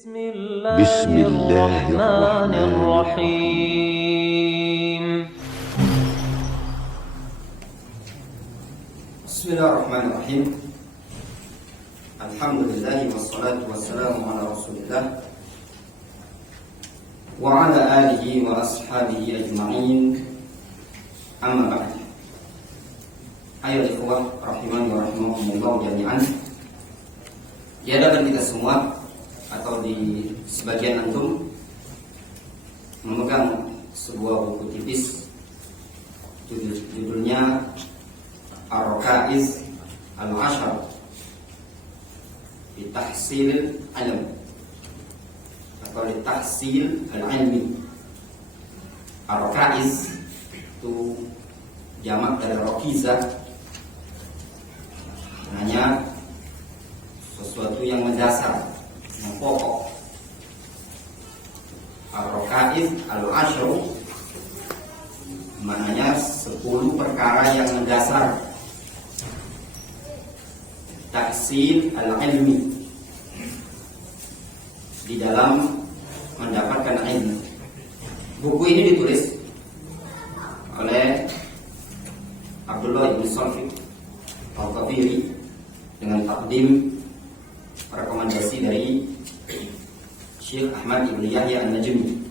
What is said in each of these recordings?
بسم الله الرحمن الرحيم. بسم الله الرحمن الرحيم. الحمد لله والصلاة والسلام على رسول الله وعلى آله وأصحابه أجمعين. أما بعد. Ayo ikhwah rahimani wa rahimakumullah jami'an. Di hadapan kita semua atau di sebagian antum memegang sebuah buku tipis, judulnya Ar-Rakaiz Al-Ashar fi Tahsil Al-Ilm atau di Tahsil Al-Ilmi. Ar-Rakaiz itu jamak dari Rakizah, hanya sesuatu yang mendasar, yang pokok. Ar-Rakaiz Al-Ashru maknanya 10 perkara yang mendasar. Tahsil Al-Ilmi, di dalam mendapatkan ilmu. Buku ini ditulis oleh Abdullah ibn Salfi Al-Qadiri dengan takdim rekomendasi dari Syekh Ahmad ibn Yahya An-Najmi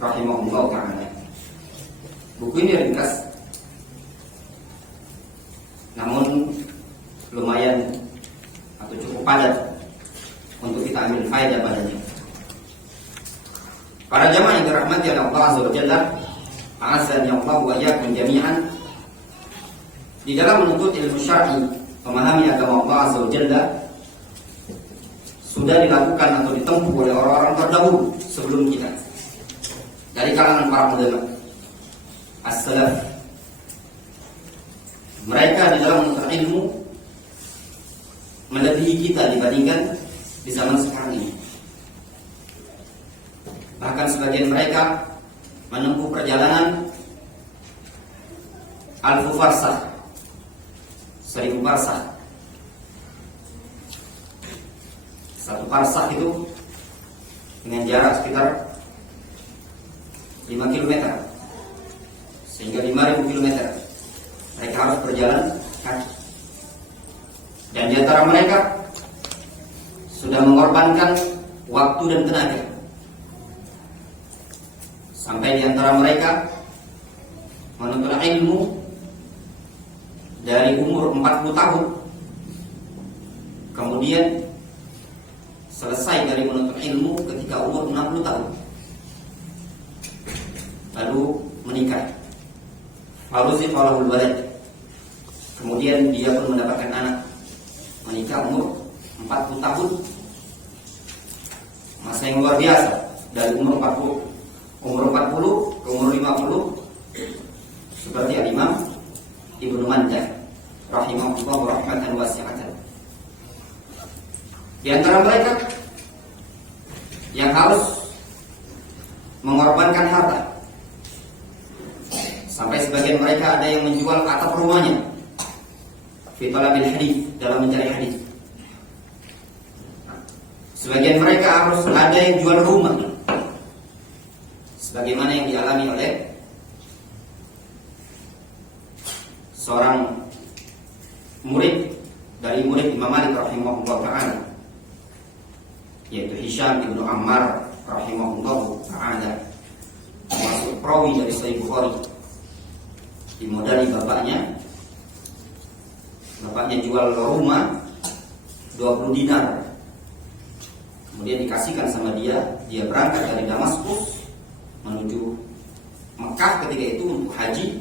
rahimahullah ta'ala. Buku ini ringkas, namun lumayan atau cukup padat untuk kita ambil faedah padanya. Para jamaah yang dirahmati oleh Allah Azza wa Jalla, a'azzani Allah wa iyyakum jami'an. Di dalam menuntut ilmu syar'i, memahami agama Allah Azza wa Jalla sudah dilakukan atau ditempuh oleh orang-orang terdahulu sebelum kita, dari kalangan para ulama as-salaf. Mereka di dalam menuntut ilmu melebihi kita dibandingkan di zaman sekarang ini. Bahkan sebagian mereka menempuh perjalanan alfu farsah, 1000 farsah. Satu farsah itu dengan jarak sekitar 5 km, sehingga 5000 km mereka harus berjalan kaki. Dan di antara mereka sudah mengorbankan waktu dan tenaga, sampai di antara mereka menuntut ilmu dari umur 40 tahun, kemudian selesai dari menuntut ilmu ketika umur 60 tahun, lalu menikah. Falahul walad, kemudian dia pun mendapatkan anak, menikah umur 40 tahun, masa yang luar biasa. Dari umur 40 ke umur 50, seperti Al-Imam Ibnu Mandah rahimahullah rahmatan wasi'atan. Di antara mereka yang harus mengorbankan harta, sampai sebagian mereka ada yang menjual atap rumahnya fi talabil hadis, dalam mencari hadis. Sebagian mereka harus ada yang jual rumah, sebagaimana yang dialami oleh seorang murid dari murid Imam Malik rahimahullah ta'ala, yaitu Hisham ibnu Ammar rahimahullah ta'ala, termasuk perawi dari Sahih Bukhari. Dimodali bapaknya jual rumah 20 dinar, kemudian dikasihkan sama dia berangkat dari Damaskus menuju Mekah ketika itu untuk haji,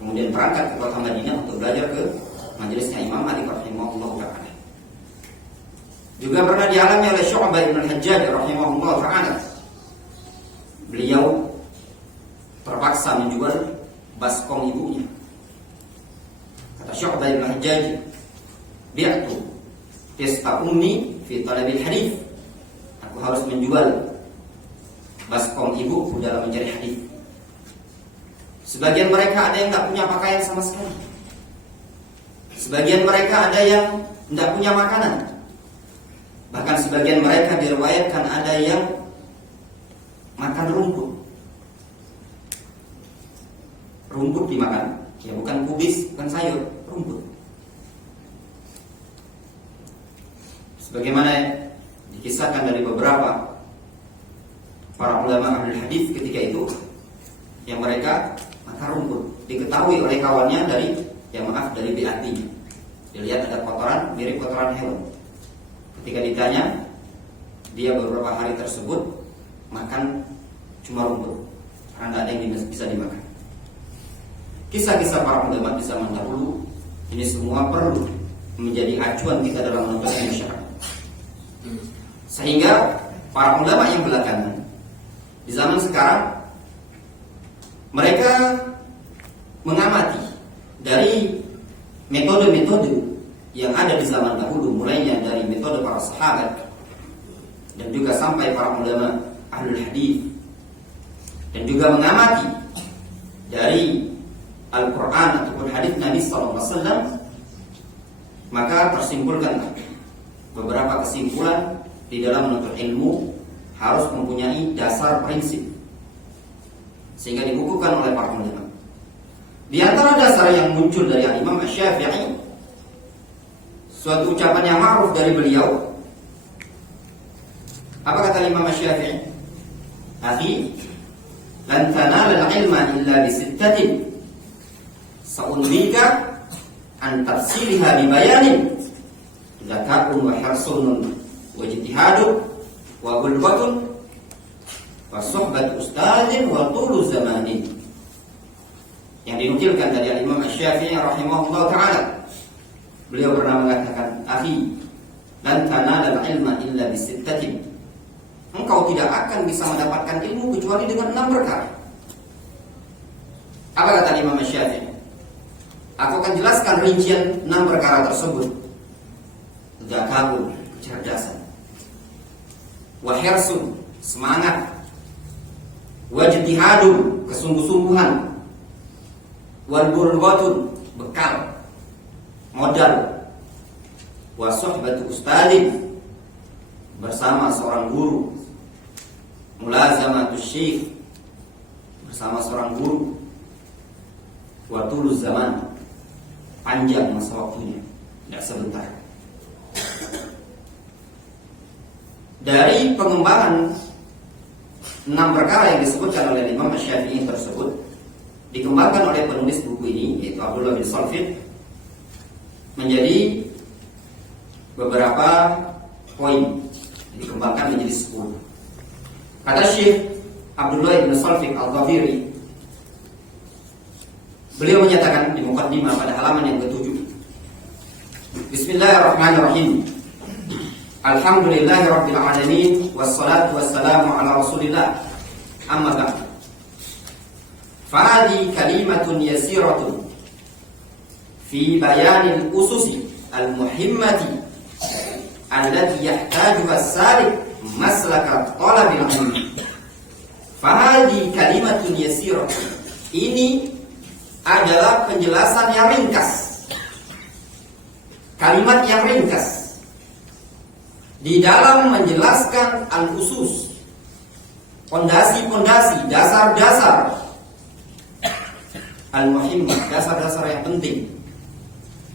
kemudian berangkat ke kota Madinah untuk belajar ke majelisnya Imam Malik rahimahullah ta'ala. Juga pernah dialami oleh Syu'bah ibn al-Hajjaj rahimahullah ta'ala. Beliau terpaksa menjual baskom ibunya. Kata Syu'bah ibn al-Hajjaj, bi'tu tista ummi fi talabil hadis. Aku harus menjual baskom ibuku dalam mencari hadis. Sebagian mereka ada yang tidak punya pakaian sama sekali. Sebagian mereka ada yang tidak punya makanan. Bahkan sebagian mereka diriwayatkan ada yang makan rumput. Rumput dimakan, ya bukan kubis, bukan sayur, rumput. Sebagaimana dikisahkan dari beberapa para ulama ahli hadis ketika itu, yang mereka makan rumput, diketahui oleh kawannya dari dari BAT. Dilihat ada kotoran mirip kotoran hewan. Ketika ditanya, dia beberapa hari tersebut makan cuma rumput karena tidak ada yang bisa dimakan. Kisah-kisah para ulama di zaman dahulu ini semua perlu menjadi acuan kita dalam menuntut ilmu syar'i. Sehingga para ulama yang belakangan di zaman sekarang mereka mengamati dari metode-metode yang ada di zaman dahulu, mulainya dari metode para sahabat dan juga sampai para ulama ahlul hadis, dan juga mengamati dari Al-Quran ataupun hadis Nabi SAW, maka tersimpulkan beberapa kesimpulan di dalam menuntut ilmu harus mempunyai dasar prinsip sehingga dibukukan oleh para ulama. Di antara dasar yang muncul dari Imam Asy-Syafi'i, suatu ucapan yang ma'ruf dari beliau. Apa kata Imam Asy-Syafi'i? Akhi, lan tanala al-ilma illa bi sittatin. Sa'unbika an tafsiriha bi bayanin. Zakatun wa hirsun wa ijtihadun wa bulghatun wa suhbat ustadin wa tulu zamanin. Yang dinukilkan dari Imam Asy-Syafi'i rahimahullah ta'ala, beliau pernah mengatakan, akhi, lan tanala al-ilma illa bi sittatin. Engkau tidak akan bisa mendapatkan ilmu kecuali dengan 6 perkara. Apa kata Imam Asy-Syafi'i? Aku akan jelaskan rincian 6 perkara tersebut. Zakatun, kecerdasan. Wa hirsun, semangat. Wa ijtihadun, kesungguh-sungguhan. Wa bulghatun, bekal, modal. Wa suhbatu ustadin, bersama seorang guru. Mulazamatus syekh, bersama seorang guru. Wa tuluz zaman, panjang masa waktunya, tidak sebentar. Dari pengembangan 6 perkara yang disebutkan oleh Imam Asy-Syafi'i tersebut, dikembangkan oleh penulis buku ini, yaitu Abdullah bin Salfit, menjadi beberapa poin, dikembangkan menjadi 10. Kata Syekh Abdullah bin Salfit Al-Ghafiri, beliau menyatakan di muqaddimah pada halaman yang ke-7, Bismillahirrahmanirrahim. Alhamdulillahirabbil alamin, wassalatu wassalamu ala Rasulillah. Amma ba'd. Fahadi kalimatun yasiratun fi bayanil ususi al-muhimmati allati yahtajuha as-salik maslaka talabil ilmi. Fahadi kalimatun yasiratun. Ini adalah penjelasan yang ringkas, kalimat yang ringkas di dalam menjelaskan al-usus, pondasi-pondasi, dasar-dasar al-muhimmah, dasar-dasar yang penting,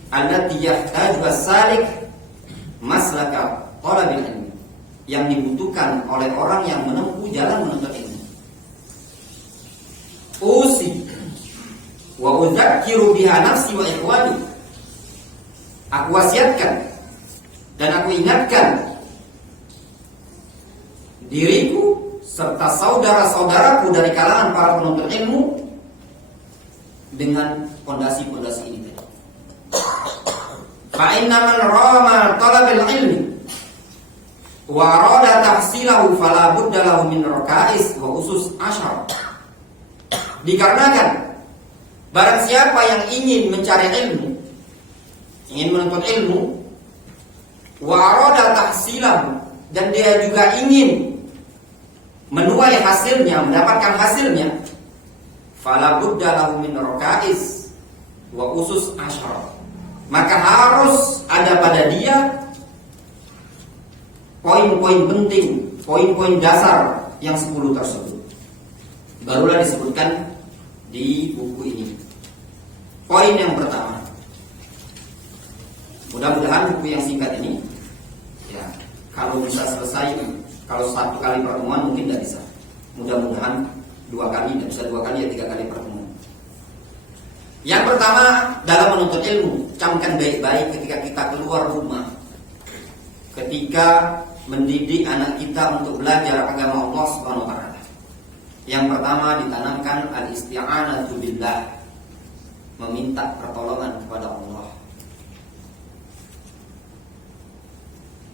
allati yahtaju as-salik maslaka talabil ilmi, yang dibutuhkan oleh orang yang menempuh jalan menuntut ilmu. Usi wa udzakiru biha nafsi wa ikhwani. Aku wasiatkan dan aku ingatkan diriku serta saudara-saudaraku dari kalangan para penuntut ilmu dengan pondasi-pondasi ini tadi. Fa inna man rama talabil ilmi wa arada tahsilahu fala budda lahu min raka'is wa usus asyar. Dikarenakan barang siapa yang ingin mencari ilmu, ingin menuntut ilmu, wa arada tahsilahu, dan dia juga ingin menuai hasilnya, mendapatkan hasilnya, fala budda lahu min raka'is wa usus asyar. Maka harus ada pada dia poin-poin penting, poin-poin dasar yang 10 tersebut. Barulah disebutkan di buku ini. Poin yang pertama, mudah-mudahan buku yang singkat ini, ya, kalau bisa selesai, kalau 1 kali pertemuan mungkin tidak bisa. Mudah-mudahan 2 kali, tidak bisa 2 kali ya 3 kali pertemuan. Yang pertama, dalam menuntut ilmu, camkan baik-baik ketika kita keluar rumah, ketika mendidik anak kita untuk belajar agama Allah Subhanahu wa taala. Yang pertama ditanamkan al-isti'anatu billah, meminta pertolongan kepada Allah.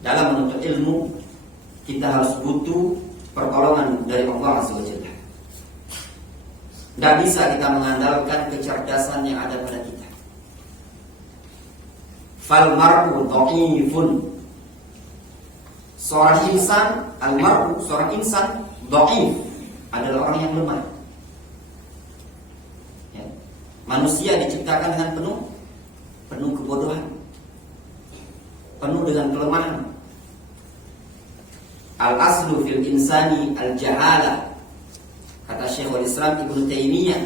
Dalam menuntut ilmu, kita harus butuh pertolongan dari Allah Azza wa Jalla. Tidak bisa kita mengandalkan kecerdasan yang ada pada kita. Fal mar'u dha'ifun. Seorang insan, al-mar'u, seorang insan dha'if, adalah orang yang lemah. Ya. Manusia diciptakan dengan penuh kebodohan, penuh dengan kelemahan. Al-aslu fil insani al-jahalah. Kata Syekhul Islam Ibnu Taimiyah,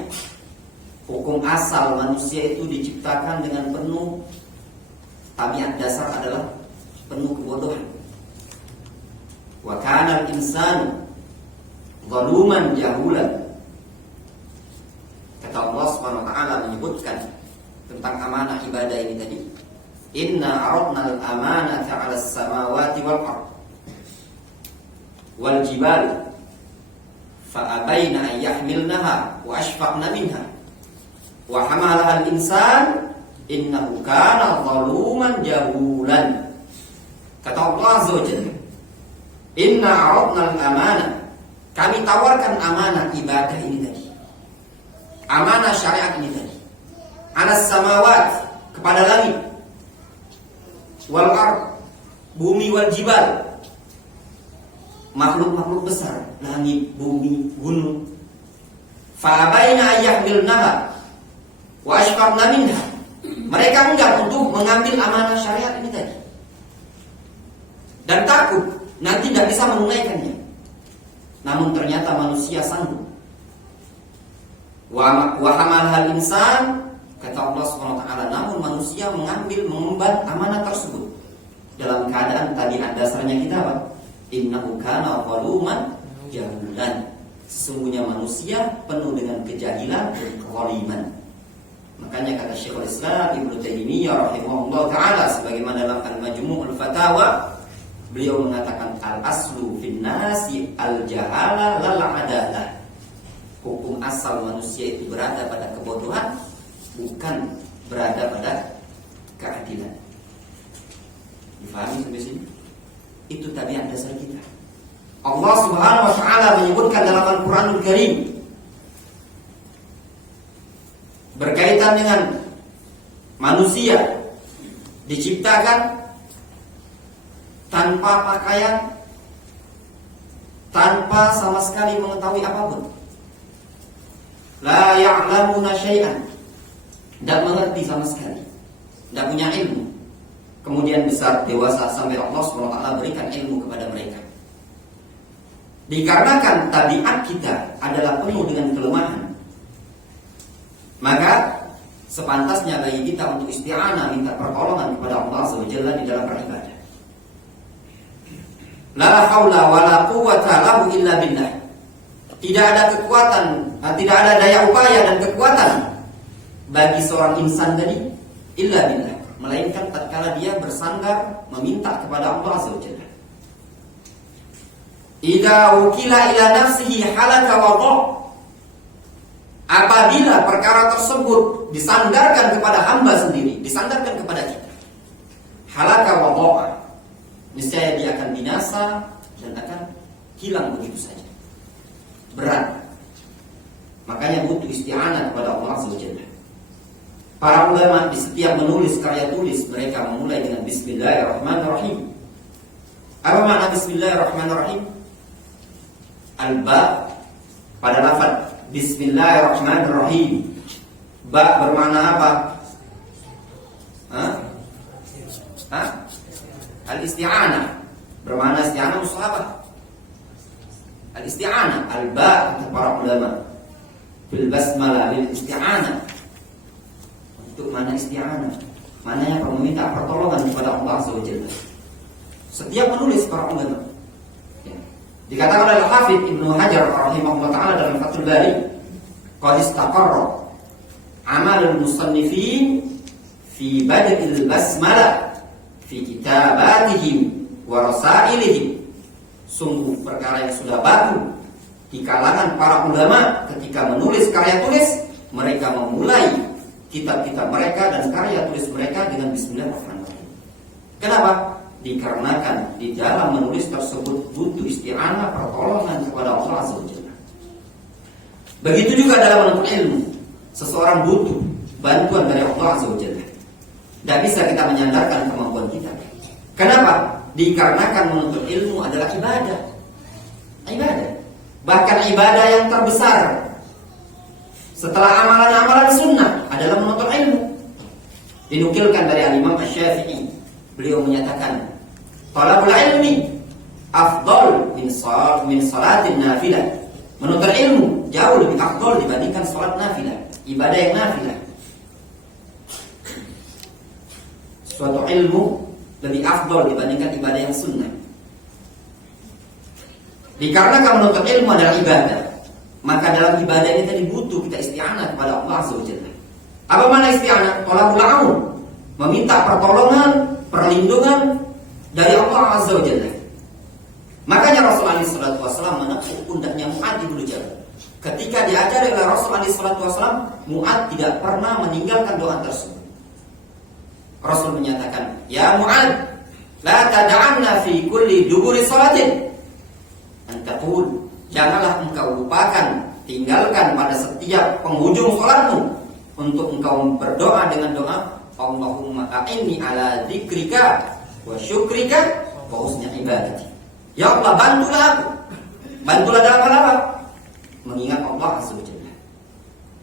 hukum asal manusia itu diciptakan dengan penuh, tabiat dasar adalah penuh kebodohan. Wa kana al-insanu zaluman jahulan. Kata Allah Subhanahu wa taala menyebutkan tentang amanah ibadah ini tadi, inna aradna al-amanata 'ala as-samawati wal ard wal jibal fa abaina an yahmilnaha wa ashfaqna minha wa hamalaha al-insan innahu kana zaluman jahulan. Kata Allah Azza wa Jalla, inna aradna al-amanah, kami tawarkan amanah ibadah ini tadi, amanah syariat ini tadi, anas samawat, kepada langit, wal ard, bumi, wal jibal, makhluk-makhluk besar, langit, bumi, gunung. Fa abaina ayyahmilnaha wa ashfaqna minha, mereka enggan untuk mengambil amanah syariat ini tadi dan takut nanti tidak bisa menunaikannya. Namun ternyata manusia sanggup. Wa hamalhal insan, kata Allah Subhanahu wa taala, namun manusia mengemban amanah tersebut dalam keadaan tabiat dasarnya kita apa? Innahu kana zaluman jahulan. Sesungguhnya manusia penuh dengan kejahilan dan kezaliman. Makanya kata Syekhul Islam Ibnu Taimiyah rahimahullah taala sebagaimana dalam Al-Majmu'ul Fatawa, beliau mengatakan al-aslu fin nasi al-jahala lal adalah. Hukum asal manusia itu berada pada kebodohan, bukan berada pada keadilan. Difahami sampai sini? Itu tabiat dasar kita. Allah Subhanahu wa taala menyebutkan dalam Al-Qur'anul Karim berkaitan dengan manusia diciptakan tanpa pakaian, tanpa sama sekali mengetahui apapun. La ya'lamuna syai'an, tidak mengerti sama sekali, tidak punya ilmu. Kemudian besar dewasa sampai Allah SWT berikan ilmu kepada mereka. Dikarenakan tabiat kita adalah penuh dengan kelemahan, maka sepantasnya bagi kita untuk isti'anah, minta pertolongan kepada Allah Azza wa Jalla di dalam beribadah. La haula wala quwwata lahu illa billah. Tidak ada kekuatan, tidak ada daya upaya dan kekuatan bagi seorang insan tadi illa billah, melainkan tatkala dia bersandar meminta kepada Allah Azza wa Jalla. Idza ukila ila nafsihi halaka wa dha. Apabila perkara tersebut disandarkan kepada hamba sendiri, disandarkan kepada kita, halaka wa dha, niscaya dia akan binasa dan akan hilang begitu saja. Berat. Makanya butuh isti'anah kepada Allah Azza wa Jalla. Para ulama di setiap menulis karya tulis, mereka memulai dengan Bismillahirrahmanirrahim. Apa makna Bismillahirrahmanirrahim? Al-ba pada lafaz Bismillahirrahmanirrahim, ba bermakna apa? Al-isti'anah. bermakna isti'anah musahabah. Al-isti'anah, al-ba' kata para ulama fil basmalah lil isti'anah. Untuk mana isti'anah? Mananya meminta pertolongan kepada Allah Azza wa Jalla. Setiap menulis para ulama, ya. Dikatakan oleh Hafidz Ibnu Hajar rahimahullah taala dalam Fathul Bari, qad istaqarra amalul musannifin fi bad'il basmalah fi kitabatihim wa rasailihim. Sungguh perkara yang sudah baku di kalangan para ulama ketika menulis karya tulis. Mereka memulai kitab-kitab mereka dan karya tulis mereka dengan bismillahirrahmanirrahim. Kenapa? Dikarenakan di dalam menulis tersebut butuh isti'anah, pertolongan kepada Allah Azza wa Jalla. Begitu juga dalam menuntut ilmu, seseorang butuh bantuan dari Allah Azza wa Jalla. Tidak bisa kita menyandarkan kemampuan kita. Kenapa? Dikarenakan menuntut ilmu adalah ibadah. Ibadah. Bahkan ibadah yang terbesar setelah amalan-amalan sunnah adalah menuntut ilmu. Dinukilkan dari Imam Asy-Syafi'i, beliau menyatakan, talabul ilmi afdal min salatin nafilah. Menuntut ilmu jauh lebih afdal dibandingkan salat nafilah, ibadah yang nafilah. Suatu ilmu lebih afdal dibandingkan ibadah yang sunnah. Dikarenakan menuntut ilmu adalah ibadah, maka dalam ibadah ini tadi butuh kita isti'anah kepada Allah Azza wa Jalla. Apa makna isti'anah? Thalabul aun, meminta pertolongan, perlindungan dari Allah Azza wa Jalla. Makanya Rasulullah SAW menepuk pundaknya Mu'adz bin Jabal. Ketika diajari oleh Rasulullah SAW, Mu'adz tidak pernah meninggalkan doa tersebut. Rasul menyatakan, ya Mu'adz, la tad'anna fi kulli duburi salatin an taqul, janganlah engkau lupakan, tinggalkan pada setiap penghujung salatmu untuk engkau berdoa dengan doa Allahumma a'inni ala dzikrika wa syukrika wa husni ibadati. Ya Allah, bantulah aku. Bantulah dalam hal apa? Mengingat Allah Azza wa Jalla,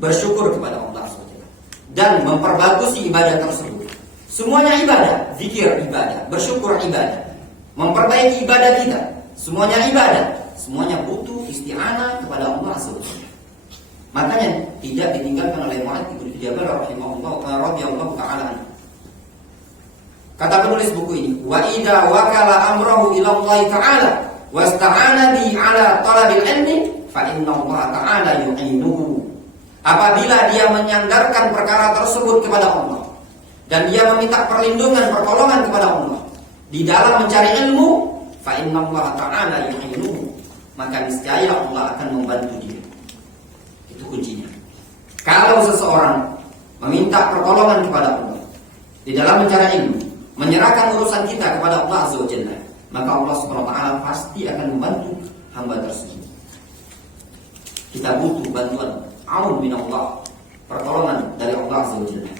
bersyukur kepada Allah Azza wa Jalla, dan memperbagusi ibadah tersebut. Semuanya ibadah, zikir ibadah, bersyukur ibadah, memperbaiki ibadah kita, semuanya ibadah, semuanya butuh isti'anah kepada Allah Azza wa Jalla. Makanya tidak ditinggalkan oleh Mu'adz bin Jabal radhiyallahu ta'ala. Kata penulis buku ini, wa idza wakala amrahu ila Allah ta'ala wasta'ana bi ala talabil ilmi fa inna Allah ta'ala yu'inuhu. Apabila dia menyandarkan perkara tersebut kepada Allah dan dia meminta perlindungan, pertolongan kepada Allah di dalam mencari ilmu, fa inna Allah ta'ala yu'inuhu, maka niscaya Allah akan membantu dia. Itu kuncinya. Kalau seseorang meminta pertolongan kepada Allah di dalam mencari ilmu, menyerahkan urusan kita kepada Allah Azza wa Jalla, maka Allah Subhanahu wa taala pasti akan membantu hamba tersebut. Kita butuh bantuan aun min Allah, pertolongan dari Allah Azza wa Jalla.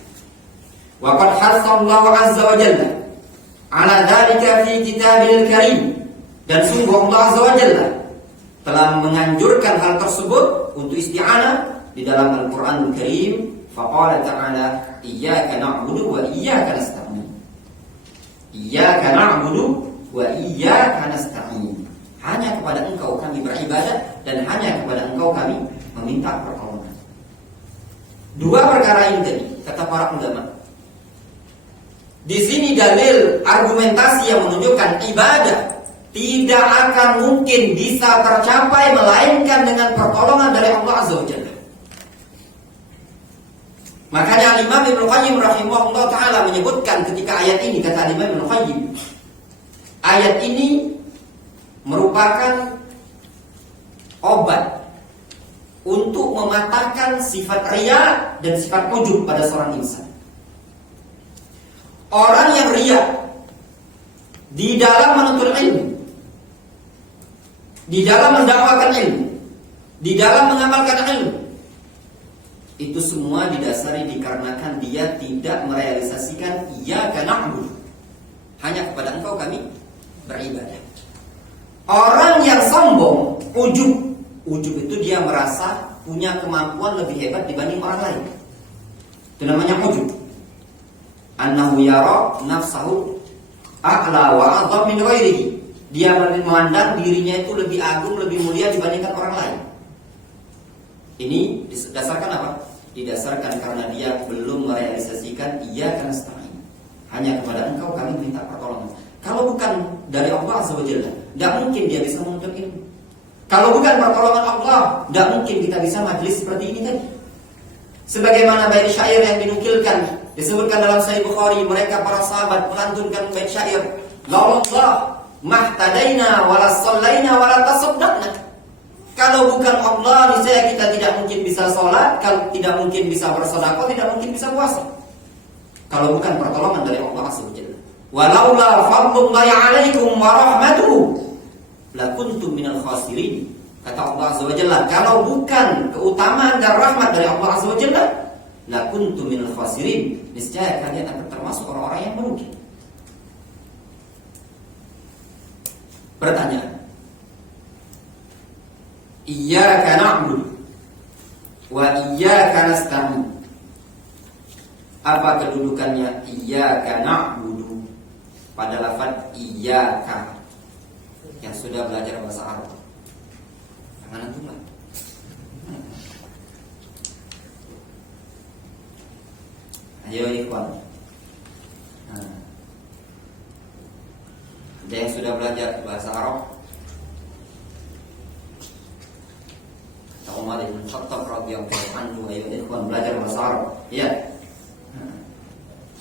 Wa qad hasallahu azza wa jalla ala dzalika fi kitabil karim, dan sungguh Allah Azza wa Jalla telah menganjurkan hal tersebut untuk isti'anah di dalam Al-Qur'anul Karim. Faqala ta'ala iyyaka na'budu wa iyyaka nasta'in. Iyyaka na'budu wa iyyaka nasta'in. Hanya kepada Engkau kami beribadah dan hanya kepada Engkau kami meminta pertolongan. Dua perkara ini tadi kata para ulama. Di sini dalil argumentasi yang menunjukkan ibadah tidak akan mungkin bisa tercapai melainkan dengan pertolongan dari Allah Azza wa Jalla. Makanya Imam Ibnu Qayyim rahimahullah ta'ala menyebutkan ketika ayat ini, kata Imam Ibnu Qayyim, ayat ini merupakan obat untuk mematahkan sifat riya dan sifat ujub pada seorang insan. Orang yang riya di dalam menuntut ilmu, di dalam mendakwakan ilmu, di dalam mengamalkan ilmu, itu semua didasari dikarenakan dia tidak merealisasikan iyyaka na'budu, hanya kepada Engkau kami beribadah. Orang yang sombong, ujub itu dia merasa punya kemampuan lebih hebat dibanding orang lain. Itu namanya ujub. Annahu yara nafsahu a'la wa 'azam min ghairihi. Dia memandang dirinya itu lebih agung, lebih mulia dibandingkan orang lain. Ini didasarkan apa? Didasarkan karena dia belum merealisasikan iyyaka nasta'in. Hanya kepada Engkau kami minta pertolongan. Kalau bukan dari Allah Azza wa Jalla, tidak mungkin dia bisa menuntut ilmu. Kalau bukan pertolongan Allah, tidak mungkin kita bisa majlis seperti ini tadi. Sebagaimana bait syair yang dinukilkan, disebutkan dalam Sahih Bukhari, mereka para sahabat melantunkan bait syair, la Allah mahtadaina wala shallaina wala tasaddaqna. Kalau bukan Allah, niscaya kita tidak mungkin bisa sholat, kalau tidak mungkin bisa bersedekah, tidak mungkin bisa puasa. Kalau bukan pertolongan dari Allah Azza wa Jalla. Walaula fadlullahi 'alaikum wa rahmatuhu lakuntum minal khasirin. Kata Allah Azza wa Jalla, kalau bukan keutamaan dan rahmat dari Allah Azza wa Jalla, lakuntum minal khasirin, niscaya kalian akan termasuk orang-orang yang merugi. Pertanyaan, iyyaka na'budu wa iyyaka nasta'in. Apa kedudukannya iyyaka na'budu pada lafaz iyyaka yang sudah belajar bahasa Arab? Jangan antum lah. Ayo ikhwan. Ada yang sudah belajar bahasa Arab? Kata Umar bin Khattab radhiyallahu anhu, ayo ikhwan belajar bahasa Arab. Ya.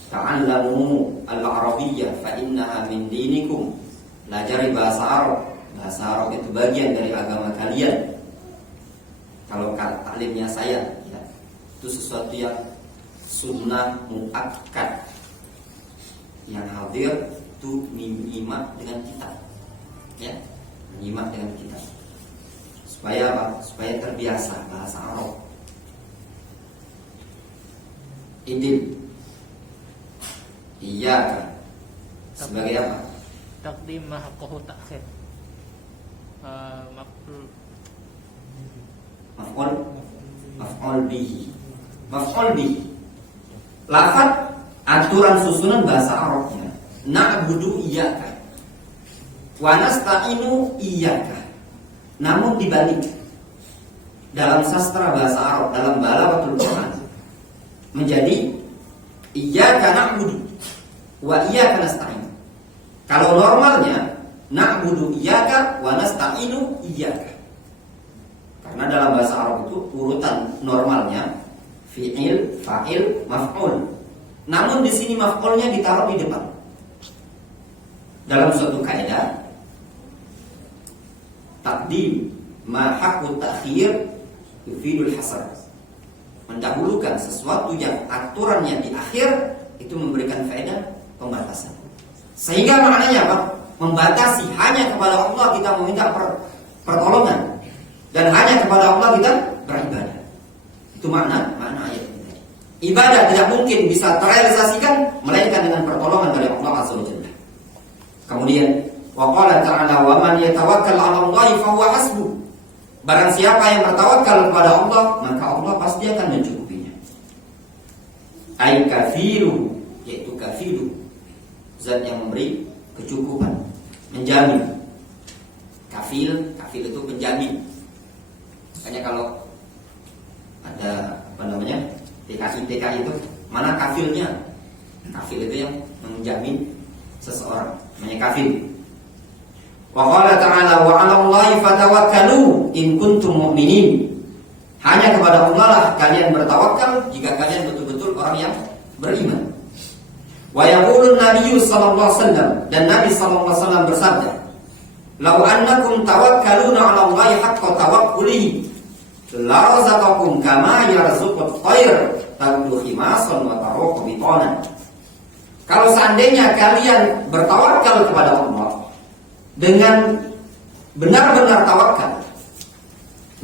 Ta'allamu al-arabiyyah fa innaha min dinikum. Pelajari bahasa Arab. Bahasa Arab itu bagian dari agama kalian. Kalau taklimnya saya, ya, itu sesuatu yang sunnah muakkad. Yang hadir itu menyimak dengan kita, ya, menyimak dengan kita. Supaya apa? Supaya terbiasa bahasa Arab. Idil. Iya. Sebagai apa? Taqdim ma haqqahu ta'khir. Maf'ul bihi. Maf'ul bihi. Lafaz aturan susunan bahasa Arabnya. Na'budu iyyaka wa nasta'inu iyyaka. Namun dibalik dalam sastra bahasa Arab, dalam balaghatul Quran menjadi iyyaka na'budu wa iyyaka nasta'in. Kalau normalnya na'budu iyyaka wa nasta'inu iyyaka. Karena dalam bahasa Arab itu urutan normalnya fi'il, fa'il, maf'ul. Namun di sini maf'ulnya ditaruh di depan. Dalam suatu kaidah taqdim ma haqqu ta'khir yufidul hasar. Mendahulukan sesuatu yang aturannya di akhir itu memberikan faedah pembatasan. Sehingga maknanya apa? Membatasi, hanya kepada Allah kita meminta pertolongan dan hanya kepada Allah kita beribadah. Itu makna ayat ini. Ibadah tidak mungkin bisa terrealisasikan melainkan dengan pertolongan dari Allah Azza wa Jalla. Kemudian wa qala ta'ala wa man yatawakkal 'ala Allahi fa huwa hasbuh. Barang siapa yang bertawakal kepada Allah, maka Allah pasti akan mencukupinya. Ai kafiru, yaitu kafiru, zat yang memberi kecukupan, menjamin. Kafil itu penjamin. Makanya kalau ada TKI itu mana kafilnya? Kafil itu yang menjamin seseorang, namanya kafil. Wa qala ta'ala wa 'ala Allahi fatawakkalu in kuntum mu'minin. Hanya kepada Allah lah kalian bertawakal jika kalian betul-betul orang yang beriman. Wa yaqulu an-nabiyyu sallallahu alaihi wasallam, dan Nabi sallallahu alaihi wasallam bersabda, "Lau annakum tawakkaluna 'ala Allahi haqqa tawakkulihi, la razaqakum kama yarzuqut tayr taghdu khimasan wa taruhu bitanan." Kalau seandainya kalian bertawakal kepada Allah dengan benar-benar tawakal,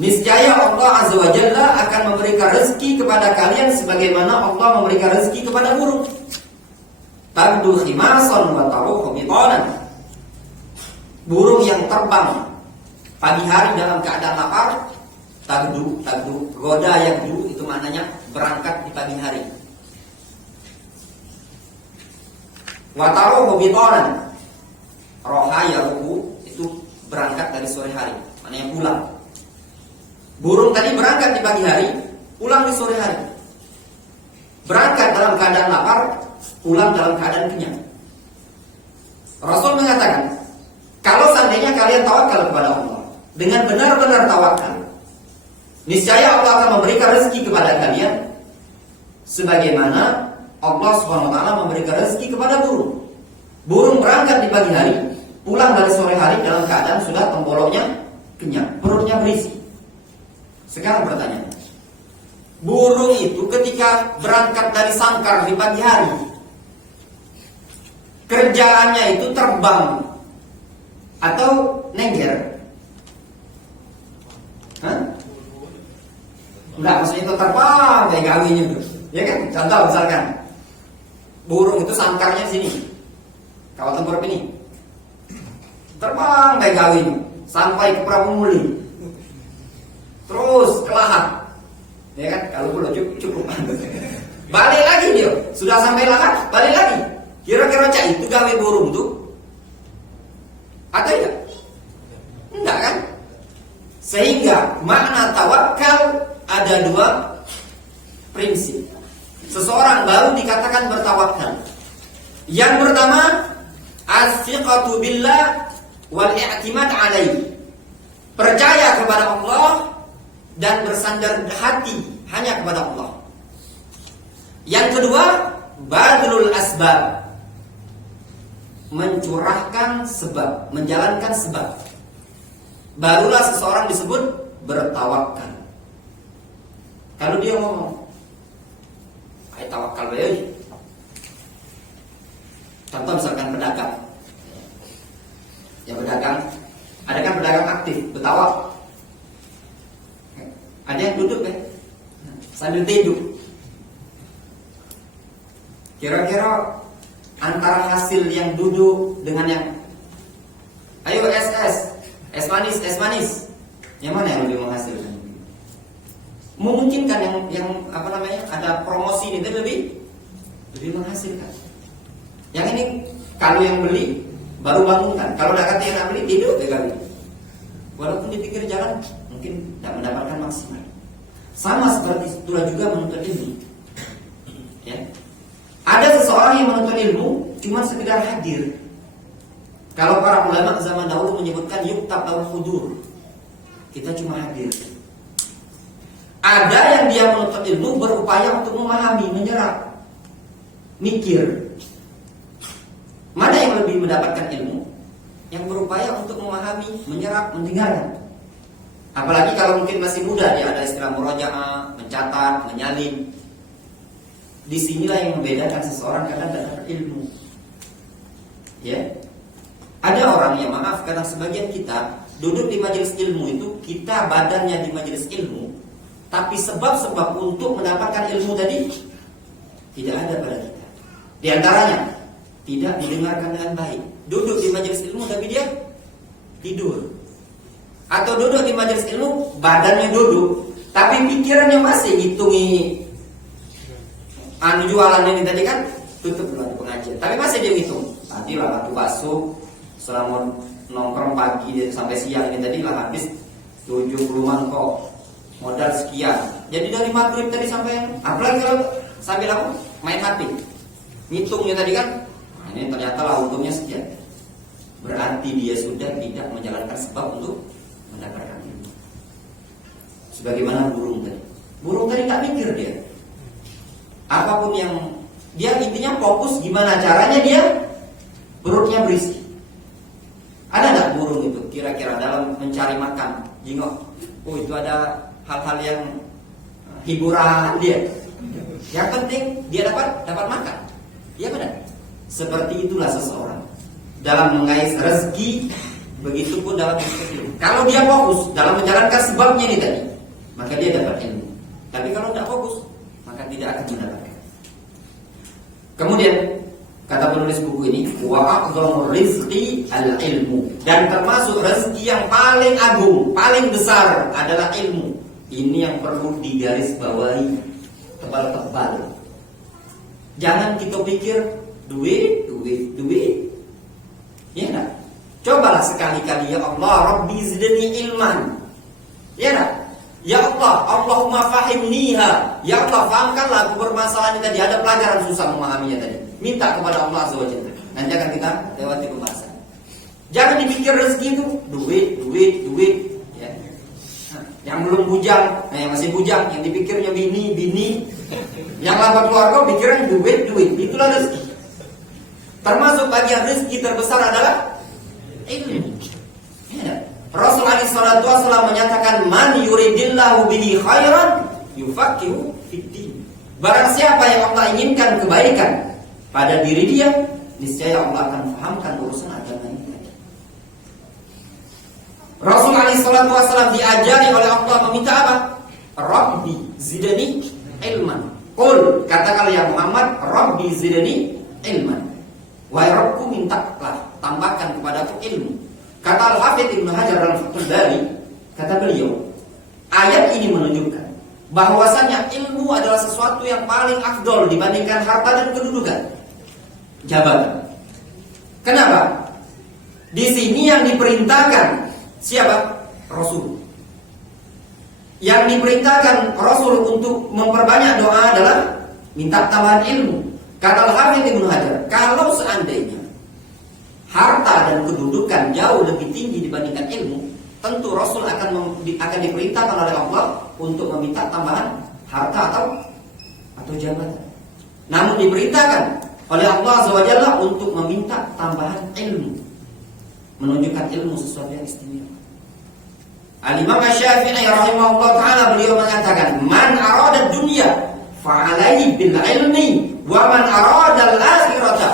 niscaya Allah Azza wa Jalla akan memberikan rezeki kepada kalian sebagaimana Allah memberikan rezeki kepada burung. Taghdu khimasan wa taruhu bitanan. Burung yang terbang pagi hari dalam keadaan lapar, taghdu, goda yagdu, itu maknanya berangkat di pagi hari. Wa taruhu bitanan. Roha yaruhu berangkat dari sore hari, maknanya pulang. Burung tadi berangkat di pagi hari, pulang di sore hari. Berangkat dalam keadaan lapar, pulang dalam keadaan kenyang. Rasul mengatakan, kalau seandainya kalian tawakal kepada Allah dengan benar-benar tawakal, niscaya Allah akan memberikan rezeki kepada kalian sebagaimana Allah SWT memberikan rezeki kepada burung. Burung berangkat di pagi hari, pulang dari sore hari dalam keadaan sudah temboloknya kenyang, perutnya berisi. Sekarang pertanyaan, burung itu ketika berangkat dari sangkar di pagi hari, kerjaannya itu terbang atau nengger? Hah? Enggak, maksudnya itu terbang kayak gawinya tuh. Ya kan? Contoh misalkan burung itu sangkarnya sini, kawat tengkorak ini, terbang kayak gawinya sampai ke Prabu Muli, terus ke Lahat. Ya kan? Kalau belum cukup. Balik lagi dia, sudah sampai Lahat, balik lagi. Kira-kira cak itu gawe burung tuh? Ada ya? Enggak kan? Sehingga makna tawakal ada dua prinsip. Seseorang baru dikatakan bertawakal. Yang pertama, as-siqatu billah wal i'timad alaihi. Percaya kepada Allah dan bersandar hati hanya kepada Allah. Yang kedua, badlul asbab. Mencurahkan sebab, menjalankan sebab. Barulah seseorang disebut bertawakal. Kalau dia ngomong, "Ayo tawakal bae." Contoh misalkan pedagang. Ya pedagang, ada kan pedagang aktif, bertawak. Ada yang duduk kan, sambil tidur. Kira-kira antara hasil yang duduk dengan yang ayo es manis, yang mana yang lebih menghasilkan? Memungkinkan yang apa namanya, ada promosi ini lebih menghasilkan. Yang ini kalau yang beli baru bangunkan, kalau udah kata yang nak beli tidur kali. Walaupun di pinggir jalan mungkin tidak mendapatkan maksimal. Sama seperti itulah juga menuntut ilmu. Ya. Ada seseorang yang menuntut ilmu cuma sekedar hadir. Kalau para ulama zaman dahulu menyebutkan yuktab al hudur, kita cuma hadir. Ada yang dia menuntut ilmu berupaya untuk memahami, menyerap, mikir. Mana yang lebih mendapatkan ilmu? Yang berupaya untuk memahami, menyerap, mendengarkan. Apalagi kalau mungkin masih muda, dia ada istilah murojaah, mencatat, menyalin. Disinilah yang membedakan seseorang kadang dapat ilmu. Ya, ada orang yang maaf, kadang sebagian kita duduk di majelis ilmu itu, kita badannya di majelis ilmu, tapi sebab-sebab untuk mendapatkan ilmu tadi tidak ada pada kita. Di antaranya tidak didengarkan dengan baik. Duduk di majelis ilmu tapi dia tidur. Atau duduk di majelis ilmu, badannya duduk, tapi pikirannya masih ngitungi jualan ini tadi kan, tutup dulu di pengajian. Tapi masih dia hitung. Tadi lah waktu bakso selama nongkrong pagi sampai siang ini tadi lah habis 70 mangkok. Modal sekian. Jadi dari maghrib tadi sampai, apalagi kalau sambil aku main HP, ngitungnya tadi kan, nah ini ternyata lah untungnya sekian. Berarti dia sudah tidak menjalankan sebab untuk mendapatkan ilmu. Sebagaimana burung tadi. Burung tadi tak mikir dia. Apapun yang dia intinya fokus gimana caranya dia perutnya berisi. Ada nggak burung itu kira-kira dalam mencari makan? Jingok, oh itu ada hal-hal yang hiburan dia. Yang penting dia dapat makan. Iya benar. Seperti itulah seseorang dalam mengais rezeki, begitupun dalam ilmu. Kalau dia fokus dalam menjalankan sebabnya ini tadi, maka dia dapat ilmu. Tapi kalau tidak fokus, maka tidak akan mendapatkan. Kemudian kata penulis buku ini, wa a'dhamur rizqi al-ilmu, dan termasuk rezeki yang paling agung, paling besar adalah ilmu. Ini yang perlu digarisbawahi tebal-tebal. Jangan kita pikir duit. Ya enggak? Cobalah sekali-kali, ya Allah, Rabbi zidni ilman. Ya tak? Ya Allah, Allahumma fahimniha. Ya Allah, fahamkanlah aku permasalahan tadi. Ada pelajaran susah memahaminya tadi. Minta kepada Allah Azza wa Jalla. Nanti akan kita lewati pembahasan. Jangan dipikir rezeki itu duit. Ya. Yang belum bujang, yang masih bujang, yang dipikirnya bini. Yang lama keluarga pikiran duit. Itulah rezeki. Termasuk bagian rezeki terbesar adalah ilmu. Ya. Rasul alaihi salatu wasallam menyatakan, man yuridillahu bihi khairan yufaqihu fiddin. Barang siapa yang Allah inginkan kebaikan pada diri dia, niscaya Allah akan fahamkan urusan agama ini. Rasul alaihi salatu wasallam diajari oleh Allah meminta apa? Rabbi zidni ilman. Qul, katakanlah ya Muhammad, Rabbi zidni ilman. Wahai Rabbku, mintalah tambahkan kepadaku ilmu. Kata Al-Hafidz Ibnu Hajar dalam Fathul Bari, kata beliau, ayat ini menunjukkan bahwasanya ilmu adalah sesuatu yang paling afdol dibandingkan harta dan kedudukan, jabatan. Kenapa? Di sini yang diperintahkan siapa? Rasul. Yang diperintahkan Rasul untuk memperbanyak doa adalah minta tambahan ilmu. Kata Al-Hafidz Ibnu Hajar, kalau seandainya harta dan kedudukan jauh lebih tinggi dibandingkan ilmu, tentu Rasul akan diperintahkan oleh Allah untuk meminta tambahan harta atau jabatan. Namun diperintahkan oleh Allah Azza wa Jalla untuk meminta tambahan ilmu, menunjukkan ilmu sesuatu yang istimewa. Al-Imam Asy-Syafi'i rahimahullah taala beliau mengatakan, man arada dunya fa'alaihi bil ilmi wa man arada al-akhirata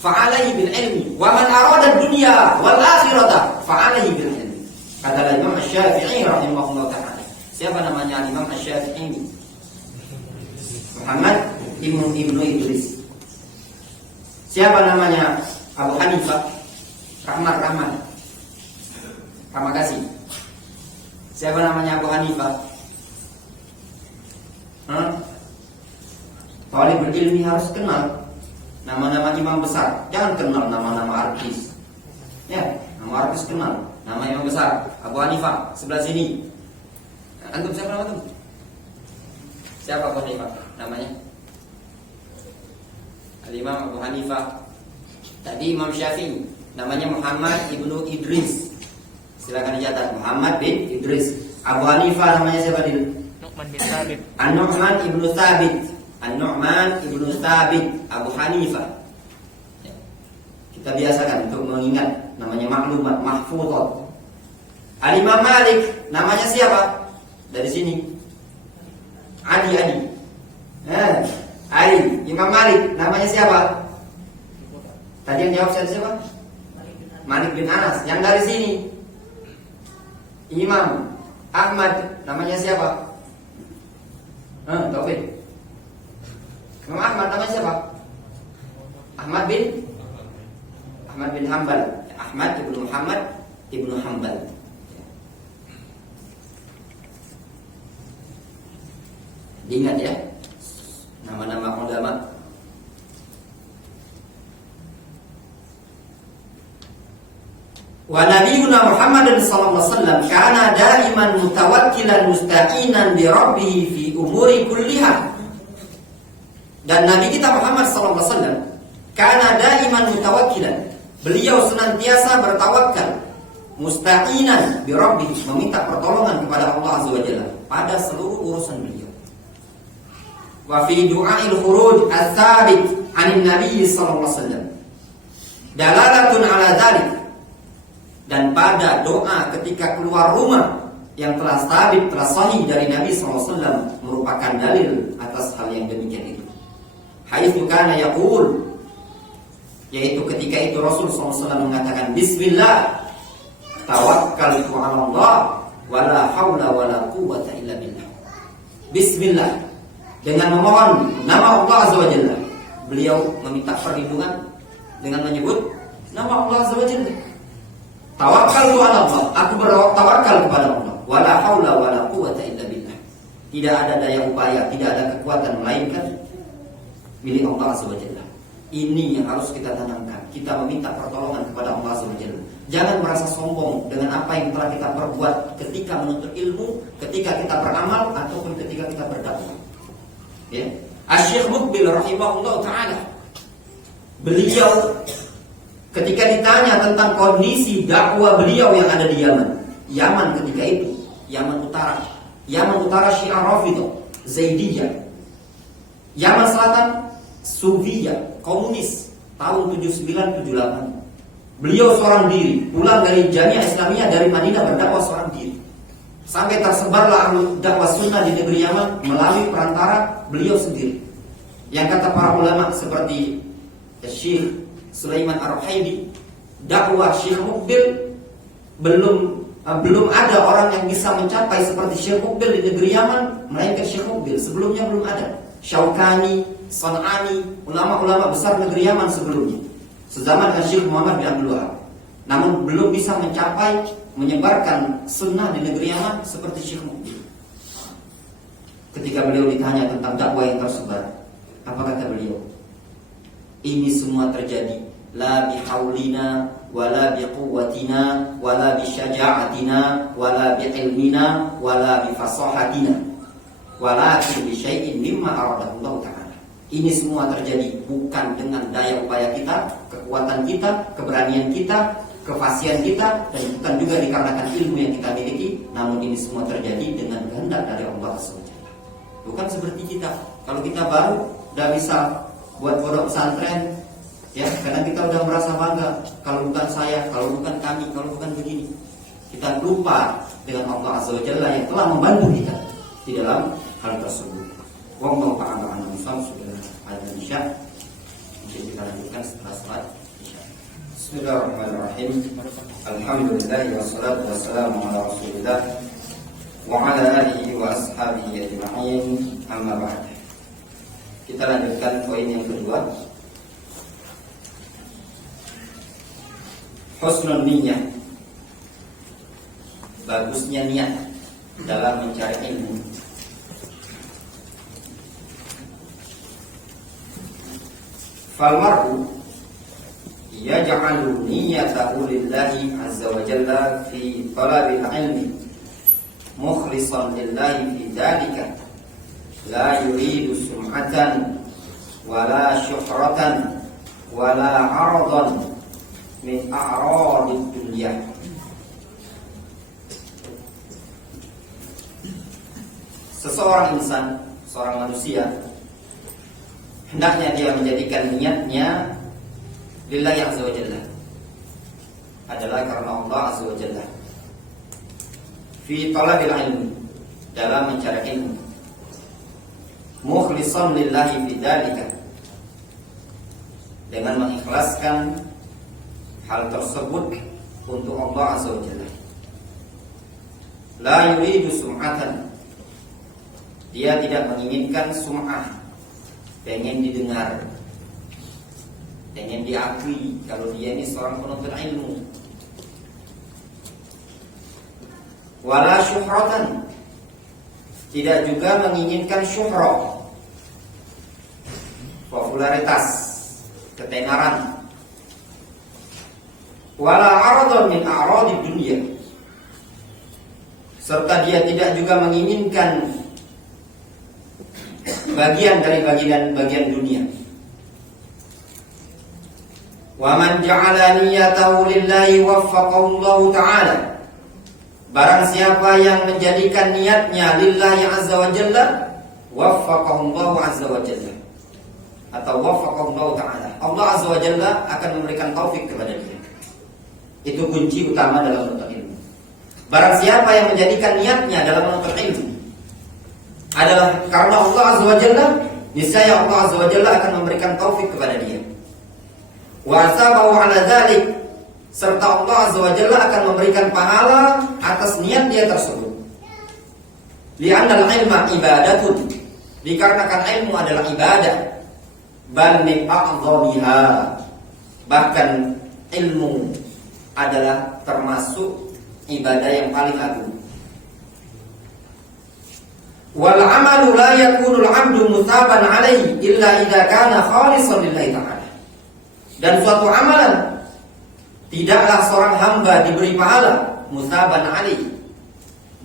fa'alaihi bil ilmi wa man arada dunya wal akhirata fa'alaihi bil ilmi. Kata Imam Asy-Syafi'i rahimahullah taala. Siapa namanya Imam Asy-Syafi'i? Muhammad ibnu Idris. Siapa namanya Abu Hanifah? Rahmat. Terima kasih. Siapa namanya Abu Hanifah? Talibul ilmi harus kenal nama-nama imam besar. Jangan kenal nama-nama artis. Ya, nama artis kenal. Nama imam besar Abu Hanifah sebelah sini. Antum siapa nama tuh? Siapa Abu Hanifah namanya? Al-Imam Abu Hanifah. Tadi Imam Syafi'i namanya Muhammad ibnu Idris. Silakan dicatat, Muhammad bin Idris. Abu Hanifah namanya siapa dia? Nu'man bin Thabit. An-Nu'man ibnu Thabit. An-Nu'man ibnu Thabit Abu Hanifah. Ya. Kita biasakan untuk mengingat namanya maklumat mahfuzat. Al-Imam Malik namanya siapa? Dari sini. Adi. Ali. Imam Malik namanya siapa? Tadi yang jawab siapa? Malik bin Anas. Yang dari sini Imam Ahmad namanya siapa? Taufik. Imam Ahmad namanya siapa? Ahmad bin Hanbal. Ahmad ibnu Muhammad ibnu Hanbal. Diingat ya nama-nama ulama. Wa nabiyuna Muhammadin sallallahu alaihi wasallam kana daiman mutawakkilan mustaqinan bi rabbih fi umuri kulliha. Dan Nabi kita Muhammad sallallahu alaihi wasallam kana daiman mutawakkilan. Beliau senantiasa bertawakal, mustaqinan bi rabbih, meminta pertolongan kepada Allah Azza wa Jalla pada seluruh urusan beliau. Wa fi du'ail khuruj ats-tsabit 'anil Nabi sallallahu alaihi wasallam dalalatun 'ala dzalik. Dan pada doa ketika keluar rumah yang telah sabit, telah sahih dari Nabi SAW merupakan dalil atas hal yang demikian itu. Haitsu kana yaqul, yaitu ketika itu Rasul SAW mengatakan, Bismillah tawakkaltu 'ala Allah wala haula wala quwwata illa billah. Bismillah, dengan memohon nama Allah Azza wa Jalla. Beliau meminta perlindungan dengan menyebut nama Allah Azza wa Jalla. Tawakkaltu 'ala Allah, aku bertawakal kepada Allah. Wala haula wala quwwata illa billah. Tidak ada daya upaya, tidak ada kekuatan melainkan milik Allah Azza wa Jalla. Ini yang harus kita tanamkan. Kita meminta pertolongan kepada Allah Azza wa Jalla. Jangan merasa sombong dengan apa yang telah kita perbuat ketika menuntut ilmu, ketika kita beramal, ataupun ketika kita berdakwah. Ya. Asy-Syaikh Muqbil rahimahullah ta'ala, beliau ketika ditanya tentang kondisi dakwah beliau yang ada di Yaman ketika itu, Yaman Utara Syiah Rafidhah, Zaidiyah. Yaman Selatan Sufiyah, komunis, tahun 79-78. Beliau seorang diri, pulang dari Jamiah Islamiyah dari Madinah berdakwah seorang diri. Sampai tersebarlah dakwah sunnah di negeri Yaman melalui perantara beliau sendiri. Yang kata para ulama seperti Syekh Sulaiman Ar-Ruhaili, dakwah Syekh Muqbil belum ada orang yang bisa mencapai seperti Syekh Muqbil di negeri Yaman melainkan Syekh Muqbil. Sebelumnya belum ada. Syaukani, San'ani, ulama-ulama besar negeri Yaman sebelumnya, sezaman dengan Syekh Muhammad bin Abdul Wahab, namun belum bisa mencapai menyebarkan sunnah di negeri Yaman seperti Syekh Muqbil. Ketika beliau ditanya tentang dakwah yang tersebar, apa kata beliau? Ini semua terjadi la bihaulina wala biquwwatina wala bisyaja'atina wala biilmina wala bifasahatina walakin bi syai'in mimma aradallahu ta'ala. Ini semua terjadi bukan dengan daya upaya kita, kekuatan kita, keberanian kita, kefasihan kita, dan bukan juga dikarenakan ilmu yang kita miliki, namun ini semua terjadi dengan kehendak dari Allah SWT. Bukan seperti kita, kalau kita baru udah bisa buat pondok pesantren, ya, karena kita udah merasa bangga. Kalau bukan saya, kalau bukan kami, kalau bukan begini, kita lupa dengan Allah Azza wa Jalla yang telah membantu kita di dalam hal tersebut. Wallahu ta'ala a'lam. Sudah ada isya, jadi kita lanjutkan setelah salat isya. Bismillahirrahmanirrahim. Alhamdulillah wassalatu wassalamu ala Rasulillah wa ala alihi wa ashabihi ajma'in. Amma ba'd. Kita lanjutkan poin yang kedua. Husnul niyyah, bagusnya niat dalam mencari ilmu. Fal mar'u yaj'alu niyyatahu lillahi azza wa jalla fi talabil ilmi mukhlishan lillahi fi dzalika la yuridu sum'atan wala syuhratan wala 'aradan min a'radid dunya. Seseorang insan, seorang manusia, hendaknya dia menjadikan niatnya lillahi azza wa jalla, adalah karena Allah azza wa jalla, fi talabil ilmi, dalam mencari ilmu, mukhlishan lillahi bidzalika, dengan mengikhlaskan hal tersebut untuk Allah azza wa jalla. La yuridu sum'atan, dia tidak menginginkan sum'ah, pengen didengar, pengen diakui kalau dia ini seorang penuntut ilmu. Wala syuhratan, tidak juga menginginkan syuhrah, popularitas, ketenaran. Wala aradan min a'radid dunya, serta dia tidak juga menginginkan bagian dari bagian dunia. Wa man ja'ala niyyatahu lillahi waffaqahu Allah ta'ala, barang siapa yang menjadikan niatnya lillahi azza wa jalla, waffaqahu Allah azza wa jalla, atau waffaqahu Allah ta'ala, Allah azza wa jalla akan memberikan taufik kepada dia. Itu kunci utama dalam menuntut ilmu. Barang siapa yang menjadikan niatnya dalam menuntut ilmu adalah karena Allah azza wa jalla, niscaya Allah azza wa jalla akan memberikan taufik kepada dia. Wa asabahu ala dzalik, serta Allah azza wa jalla akan memberikan pahala atas niat dia tersebut. Li'anna al-ilma ibadatun, dikarenakan ilmu adalah ibadah. Bal min a'dhamiha, bahkan ilmu adalah termasuk ibadah yang paling agung. Wal amalu la yakunu al-'abdu mutaban 'alaihi illa idza kana khalisan lillahi ta'ala. Dan suatu amalan Tidaklah seorang hamba diberi pahala musaban ali,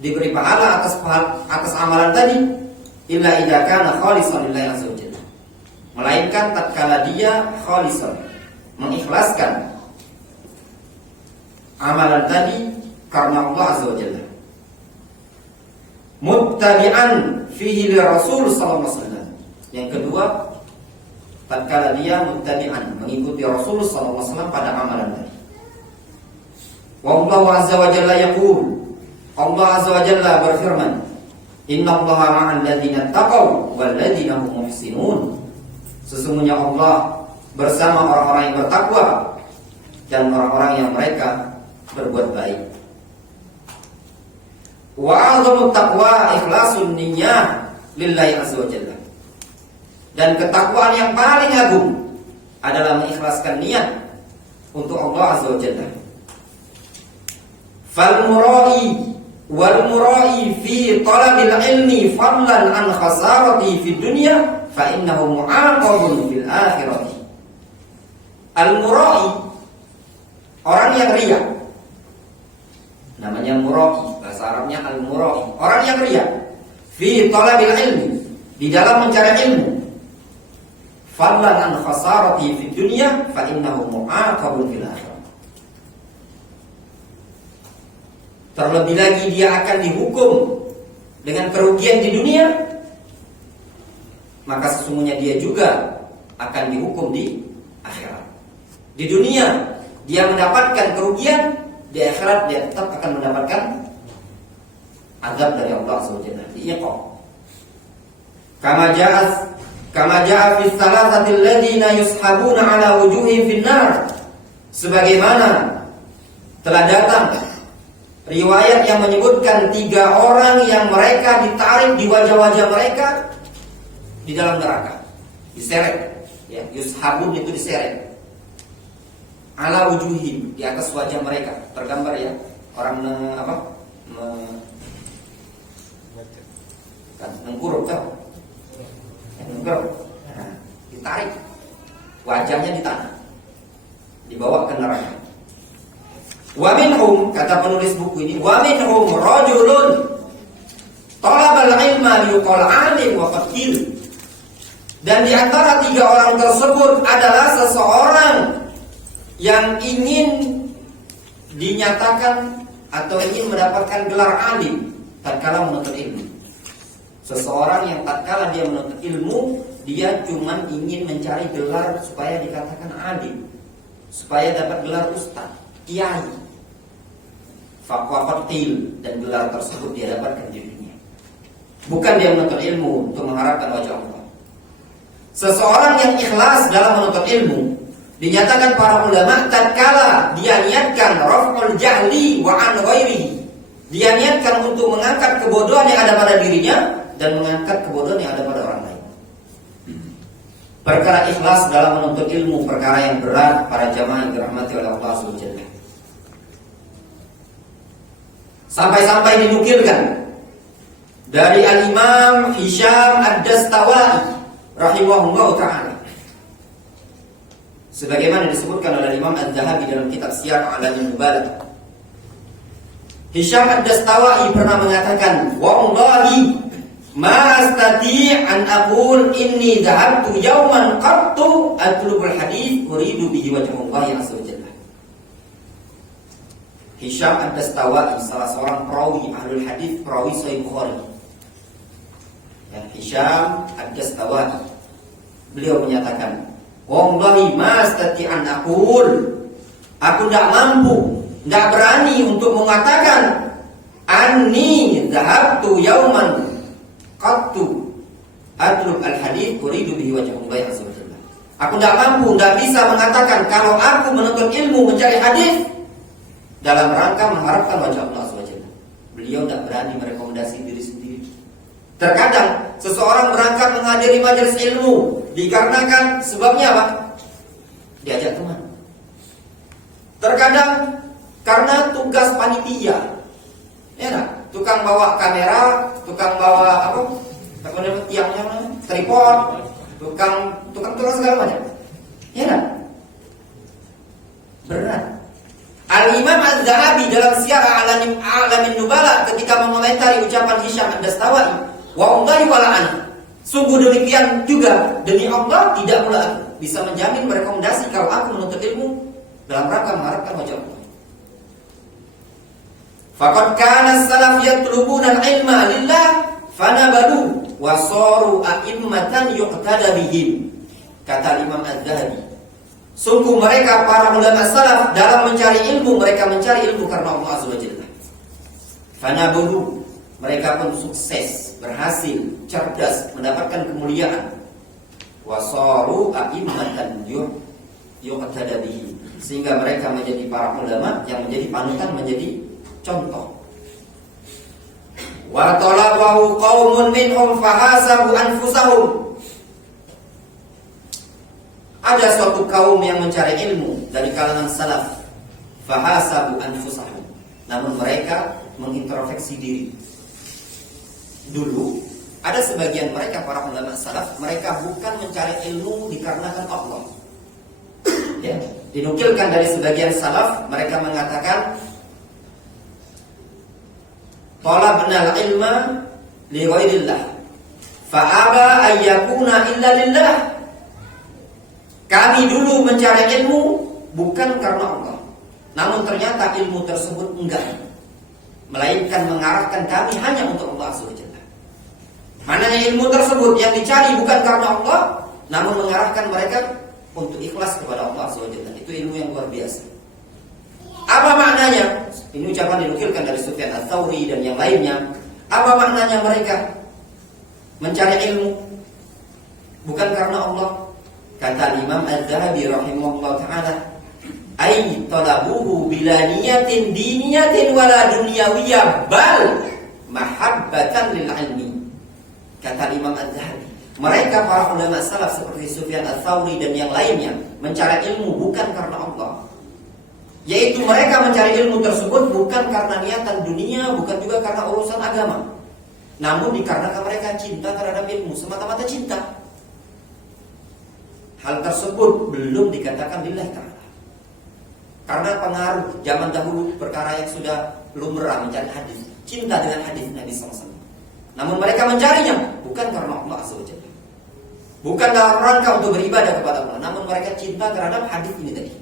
diberi pahala atas amalan tadi, illa idza kana khalisan lillahi azza wajalla, melainkan tatkala dia khalisan, mengikhlaskan amalan tadi karena Allah azza wajalla, muttabi'an fihi li Rasul sallallahu alaihi wasallam. Yang kedua, tatkala dia muttabi'an, mengikuti Rasul sallallahu alaihi wasallam pada amalan tadi. Wa Allah azza wa jalla yaqul, Allah azza wa jalla berfirman, innallaha ma'al ladzina taqaw wal ladzina hum muhsinun. Sesungguhnya Allah bersama orang-orang yang bertakwa dan orang-orang yang mereka berbuat baik. Wa 'azamut taqwa ikhlasun niyyah lillahi azza wa jalla. Dan ketakwaan yang paling agung adalah mengikhlaskan niat untuk Allah azza wa jalla. Fal murai wal murai fi talabil ilmi fadlan an khasarati fid dunya fa innahu mu'aqabun fil akhirati. Al murai, orang yang riya, namanya murai, bahasa Arabnya al murai, orang yang riya fi talabil ilmi, di dalam mencari ilmu, fadlan an khasarati fid dunya fa innahu mu'aqabun fil akhirati. Terlebih lagi dia akan dihukum dengan kerugian di dunia, maka sesungguhnya dia juga akan dihukum di akhirat. Di dunia dia mendapatkan kerugian, di akhirat dia tetap akan mendapatkan azab dari Allah SWT. Iqab. Kama ja'a fi salasati alladziina yushabuna ala wujuhihim fin nar. Sebagaimana telah datang riwayat yang menyebutkan 3 orang yang mereka ditarik di wajah-wajah mereka di dalam neraka, diseret, ya, yushabun itu diseret. Ala wujuhim, di atas wajah mereka, tergambar ya, orang mengkuruk kan? Mengkuruk. Nah, ditarik, wajahnya di tanah, dibawa ke neraka. Wa minhum, kata penulis buku ini, wa minhum rajulun talabal ilma liyuqal alim wa faqih. Dan di antara 3 orang tersebut adalah seseorang yang ingin dinyatakan atau ingin mendapatkan gelar alim tatkala menuntut ilmu. Seseorang yang tatkala dia menuntut ilmu, dia cuma ingin mencari gelar supaya dikatakan alim, supaya dapat gelar ustaz, kiai, faqih, dan gelar tersebut dia dapatkan di dunia. Bukan dia menuntut ilmu untuk mengharapkan wajah Allah. Seseorang yang ikhlas dalam menuntut ilmu, dinyatakan para ulama tatkala dia niatkan raf'ul jahli wa an ghairihi, dia niatkan untuk mengangkat kebodohan yang ada pada dirinya dan mengangkat kebodohan yang ada pada orang lain. Perkara ikhlas dalam menuntut ilmu perkara yang berat para jamaah yang dirahmati oleh Allah SWT. Sampai-sampai dinukilkan dari Al-Imam Hisham Ad-Dastawai rahimahullah ta'ala, sebagaimana disebutkan oleh Imam Az-Zahabi dalam kitab Siyar A'lamin Nubala. Hisham Ad-Dastawai pernah mengatakan, wallahi ma astati' an aqul inni dhahabtu yawman qattu atlubul hadith uridu bihi wajha Allah azza wa jalla. Hisham Ad-Dastawai, salah seorang perawi ahlul hadith, perawi Sahih Bukhari. Ya, Hisham Ad-Dastawai, beliau menyatakan, wallahi ma astati'an aqul, aku tidak mampu, tidak berani untuk mengatakan anni dhahabtu yauman qattu atlub al-hadith uridu bihi wajha Allah azza wa jalla. Aku tidak mampu, tidak bisa mengatakan kalau aku menuntut ilmu mencari hadis dalam rangka mengharapkan wajah Allah azza wa jalla. Beliau tidak berani merekomendasi diri sendiri. Terkadang seseorang berangkat menghadiri majelis ilmu dikarenakan sebabnya apa? Diajak teman. Terkadang karena tugas panitia, ya nah, tukang bawa kamera, tukang bawa apa? Tiangnya, tripod, tukang segala macam. Ya nah, berat. Al-Imam Az-Zahabi dalam Syiar A'lamin Nubala ketika mengomentari ucapan Hisham Ad-Dastawai, wa wallahi wala ana. Sungguh demikian juga demi Allah tidak pula aku bisa menjamin merekomendasi kalau aku menuntut ilmu dalam rangka mengharapkan wajah Allah. Faqad kana as-salaf yatlubuna al-ilma lillah fanabalu wa saru a'immatan yuqtada bihim. Kata Imam Az-Zahabi, sungguh mereka para ulama salaf dalam mencari ilmu, mereka mencari ilmu karena Allah Azza wa Jalla. Fanabalu, mereka pun sukses, berhasil, cerdas, mendapatkan kemuliaan. Wa saru a'immatan yuqtada bihim, sehingga mereka menjadi para ulama yang menjadi panutan, menjadi contoh. Wa talabahu qaumun minhum fahasabu anfusahum. Ada suatu kaum yang mencari ilmu dari kalangan salaf, fahasabu anfusahum, namun mereka mengintrospeksi diri. Dulu ada sebagian mereka para ulama salaf, mereka bukan mencari ilmu dikarenakan Allah. Ya, dinukilkan dari sebagian salaf, mereka mengatakan talabna al-ilma li ghairillah fa aba an yakuna illa lillah. Kami dulu mencari ilmu bukan karena Allah, namun ternyata ilmu tersebut enggak, melainkan mengarahkan kami hanya untuk Allah Azza wa Jalla. Mananya ilmu tersebut yang dicari bukan karena Allah, namun mengarahkan mereka untuk ikhlas kepada Allah Azza wa Jalla. Itu ilmu yang luar biasa. Apa maknanya? Ini ucapan dinukilkan dari Sufyan Ats-Tsauri dan yang lainnya. Apa maknanya mereka mencari ilmu bukan karena Allah? Kata Imam Az-Zahabi rahimahullah ta'ala, ay talabuhu bila niyatin diniyatin wala dunyawiyah bal mahabbatan lil ilmi. Kata Imam Az-Zahabi, mereka para ulama salaf seperti Sufyan Ats-Tsauri dan yang lainnya mencari ilmu bukan karena Allah, yaitu mereka mencari ilmu tersebut bukan karena niatan dunia, bukan juga karena urusan agama, namun dikarenakan mereka cinta terhadap ilmu, semata-mata cinta. Hal tersebut belum dikatakan lillahi ta'ala, karena pengaruh zaman dahulu, perkara yang sudah lumrah mencari hadis, cinta dengan hadis Nabi SAW. Namun mereka mencarinya bukan karena Allah Azza wa Jalla, bukan dalam rangka untuk beribadah kepada Allah, namun mereka cinta terhadap hadis ini tadi.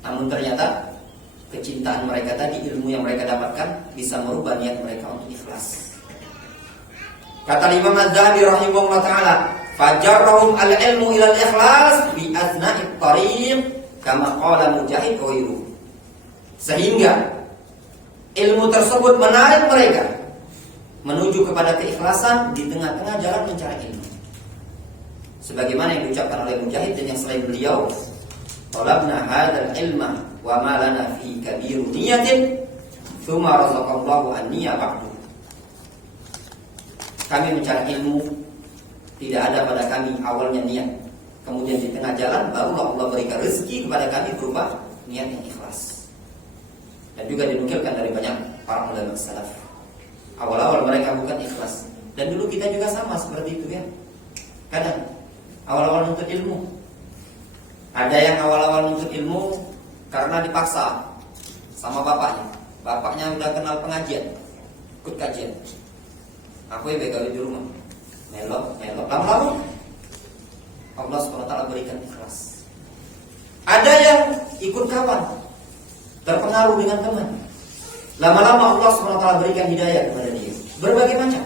Namun ternyata kecintaan mereka tadi, ilmu yang mereka dapatkan bisa merubah niat mereka untuk ikhlas. Kata Imam Az-Zahabi rahimahullah ta'ala, fajarrahum al-ilmu ila al-ikhlas bi azna'it tariq kama qala Mujahid wa ghairuhu. Sehingga ilmu tersebut menarik mereka menuju kepada keikhlasan di tengah-tengah jalan mencari ilmu. Sebagaimana yang diucapkan oleh Mujahid dan yang selain beliau, talabna hadzal ilma wa ma lana fi kabiru niyatin tsumma razaqallahu an-niyya ba'du. Kami mencari ilmu, tidak ada pada kami awalnya niat, kemudian di tengah jalan barulah Allah berikan rezeki kepada kami berupa niat yang ikhlas. Dan juga dinukilkan dari banyak para ulama salaf, awal-awal mereka bukan ikhlas. Dan dulu kita juga sama seperti itu ya. Kadang awal-awal nuntut ilmu, ada yang awal-awal nuntut ilmu karena dipaksa sama bapaknya. Bapaknya udah kenal pengajian, ikut kajian. Aku yang begawi di rumah, melok, lama-lama Allah SWT berikan ikhlas. Ada yang ikut kawan, terpengaruh dengan teman, lama-lama Allah SWT berikan hidayah kepada dia. Berbagai macam.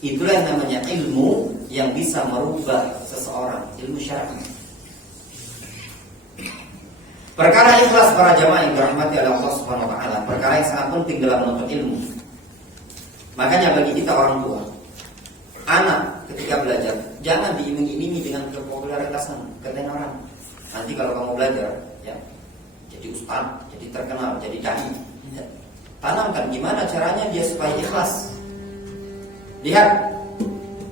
Itulah yang namanya ilmu yang bisa merubah seseorang, ilmu syar'i. Perkara ikhlas para jamaah yang dirahmati oleh Allah SWT, perkara yang sangat penting dalam menuntut ilmu. Makanya bagi kita orang tua, anak ketika belajar jangan diiming-imingi dengan kepopuleritasan, ketenaran. Nanti kalau kamu belajar, ya, jadi ustaz, jadi terkenal, jadi dai. Tanamkan gimana caranya dia supaya ikhlas. Lihat,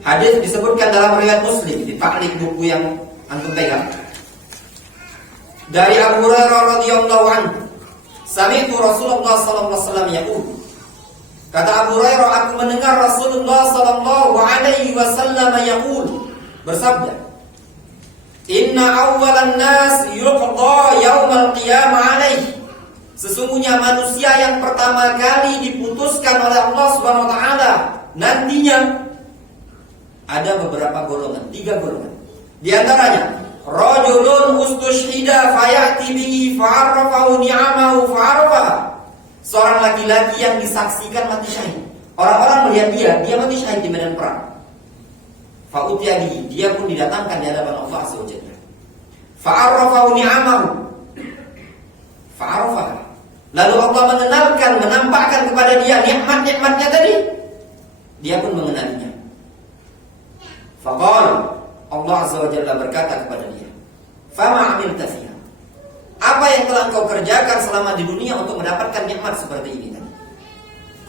hadis disebutkan dalam riwayat Muslim di taklik buku yang antum pegang. Dari Abu Hurairah radhiyallahu anhu, sami'tu Rasulullah sallallahu alaihi wasallam yaqul. Kata Abu Hurairah, aku mendengar Rasulullah sallallahu alaihi wasallam yaqul, bersabda, Inna awwalan nas yuqda yaumal qiyamah alaih. Sesungguhnya manusia yang pertama kali diputuskan oleh Allah Subhanahu wa taala nantinya ada beberapa golongan, 3 golongan. Di antaranya rajulun ustushhida fayati bihi fa'arafahu ni'amahu fa'arafaha. Seorang laki-laki yang disaksikan mati syahid. Orang-orang melihat dia mati syahid di medan perang. Fa'utiya bihi, dia pun didatangkan di hadapan Allah Azza wa Jalla. Fa'arafahu ni'amahu fa'arafaha. Lalu Allah mengenalkan, menampakkan kepada dia nikmat-nikmatnya tadi. Dia pun mengenalinya. Faqala, Allah Azza wa Jalla berkata kepada dia, "Fama 'amilta fiha?" Apa yang telah engkau kerjakan selama di dunia untuk mendapatkan nikmat seperti ini tadi?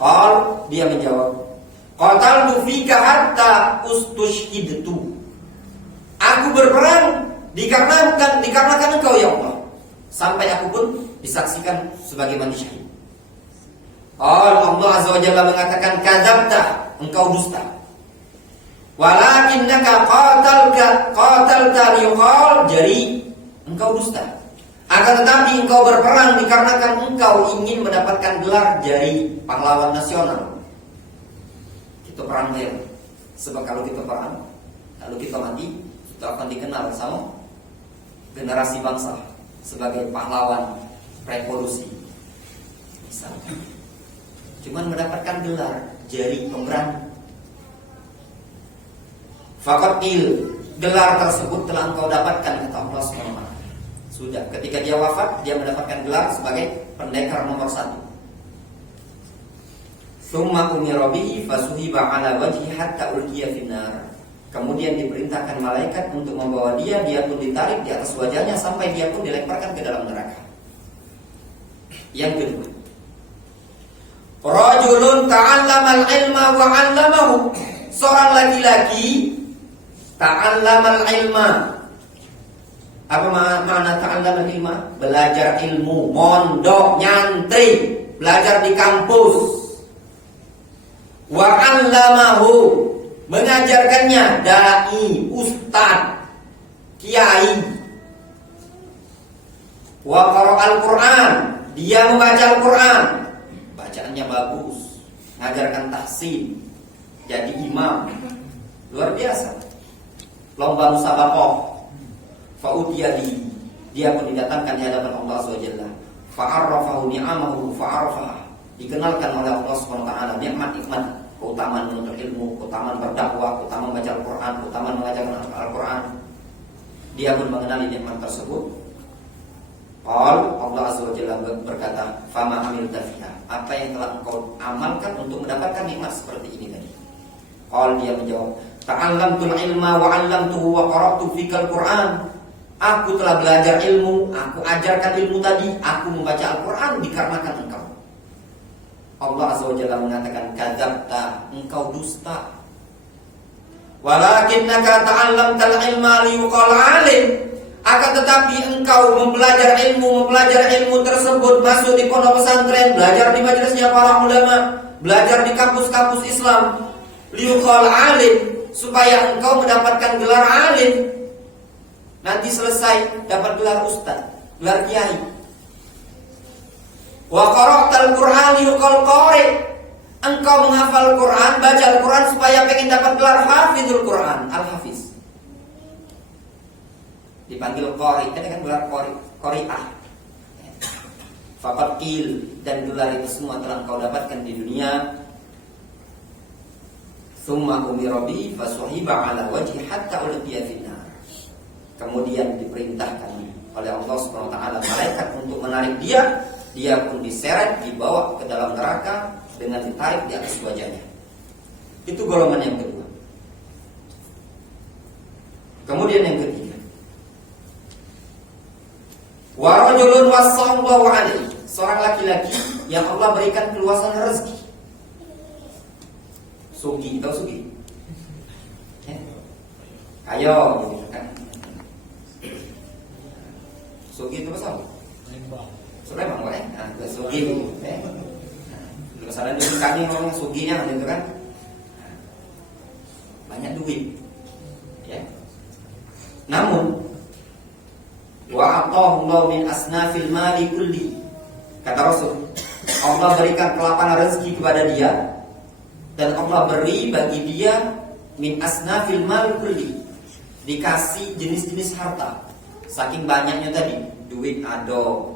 Qal, dia menjawab, "Qataltu fika hatta ustushhidtu." Aku berperang dikarenakan engkau ya Allah, sampai aku pun disaksikan sebagai mati syahid. Allah Azza wa Jalla mengatakan, "Kadzabta, engkau dusta. Walakinnaka qatalta liqal jari." Engkau dusta. Akan tetapi engkau berperang dikarenakan engkau ingin mendapatkan gelar jari pahlawan nasional. Kita perang ya. Sebab kalau kita perang, kalau kita mati, kita akan dikenal sama generasi bangsa sebagai pahlawan revolusi. Misalkan cuman mendapatkan gelar jari pemberani. Faqatil, gelar tersebut telah engkau dapatkan kata Allah SWT. Sudah, ketika dia wafat, dia mendapatkan gelar sebagai pendekar nomor 1. Tsumma umira bihi fasuhiba ala wajhi hatta ulqiya finnar. Kemudian diperintahkan malaikat untuk membawa dia pun ditarik di atas wajahnya sampai dia pun dilemparkan ke dalam neraka. Yang kedua, rajulun ta'allamal ilma wa 'allamahu. Seorang laki-laki ta'allamal ilma. Apa makna ta'allamal ilma? Belajar ilmu, mondok, nyantri, belajar di kampus. Wa 'allamahu, mengajarkannya, dai, ustaz, kiai. Wa qara'al Qur'an, dia membaca Al-Qur'an, bacaannya bagus, mengajarkan tahsin, jadi imam, luar biasa. Lomba musabaqah. Fa'utiyadi, dia pun didatangkan di hadapan Allah Azza wa Jalla. Fa'arrafahu ni'amahu fa'arrafaha, dikenalkan oleh Allah Subhanahu wa taala nikmat-nikmat, keutamaan menuntut ilmu, keutamaan berdakwah, keutamaan membaca Al-Qur'an, keutamaan mengajarkan Al-Qur'an. Dia pun mengenali nikmat tersebut. Allah Azza wa Jalla berkata, "Fama 'amilta fiha?" Apa yang telah engkau amalkan untuk mendapatkan nikmat seperti ini tadi? Dia menjawab, "Ta'allamtul ilma wa 'allamtuhu wa qara'tu fikal Qur'an." Aku telah belajar ilmu, aku ajarkan ilmu tadi, aku membaca Al-Qur'an dikarenakan engkau. Allah Azza wa Jalla mengatakan, "Kadzabta, engkau dusta. Walakinnaka ta'allamtal ilma liyuqal 'alim." Akan tetapi engkau mempelajari ilmu tersebut, masuk di pondok pesantren, belajar di majelisnya para ulama, belajar di kampus-kampus Islam, liyuqal 'alim, supaya engkau mendapatkan gelar alim. Nanti selesai dapat gelar ustaz, gelar kiai. Wa qara'tal Qur'an liyuqal qari, engkau menghafal Quran, baca Al-Quran supaya pengen dapat gelar hafizul Quran, al-hafiz. Dipanggil qari, kan gelar qari'ah. Faqatil, dan gelar itu semua telah engkau dapatkan di dunia. Tsumma umira bi fasuhiba ala wajhi hatta ulqiya finnar. Kemudian diperintahkan oleh Allah Subhanahu wa taala malaikat untuk menarik dia pun diseret, dibawa ke dalam neraka dengan ditarik di atas wajahnya. Itu golongan yang kedua. Kemudian yang ketiga, wa rajulun wasallallahu alaihi, seorang laki-laki yang Allah berikan keluasan rezeki. Sugi, tahu sugi? Ayo, gitu kan? Sugi itu apa? Sulaiman, boleh? Nah, sugi, Misalnya di kami ngomong suginya, gitu kan? Banyak duit, ya. Namun Wa atahu Allah min asnafil mali kulli. Kata Rasul, Allah berikan kelapangan rezeki kepada dia, dan Allah beri bagi dia min asnafil mali kulli, dikasih jenis-jenis harta. Saking banyaknya tadi, duit ada,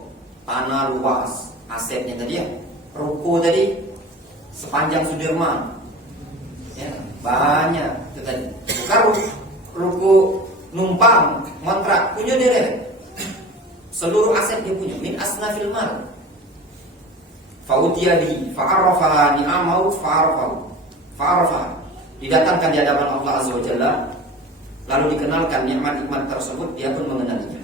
tanah luas, asetnya tadi ya, ruko tadi sepanjang Sudirman, ya, banyak itu tadi. Bukan ruko numpang, kontrak, punya dia. Seluruh aset dia punya, min asnafil mal. Fa'utiyadi fa'arafaha ni'amahu fa'arafaha. Didatangkan di hadapan Allah Azza wa Jalla, lalu dikenalkan nikmat-nikmat tersebut, dia pun mengenalinya.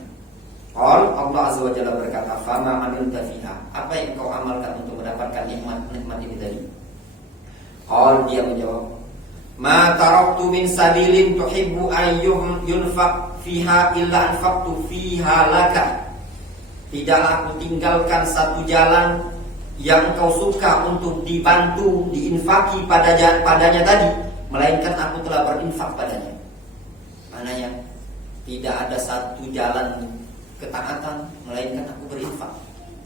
Allah Azza wa Jalla berkata, "Fama amilta fiha." Apa yang kau amalkan untuk mendapatkan nikmat-nikmat ini tadi? Dia menjawab, "Ma taraktu min sabilin tuhibbu an yunfaq fiha illa anfaqtu fiha laka." Tidaklah aku tinggalkan satu jalan yang kau suka untuk dibantu, diinfaki padanya tadi, melainkan aku telah berinfak padanya. Maknanya tidak ada satu jalan ketaatan melainkan aku berinfak.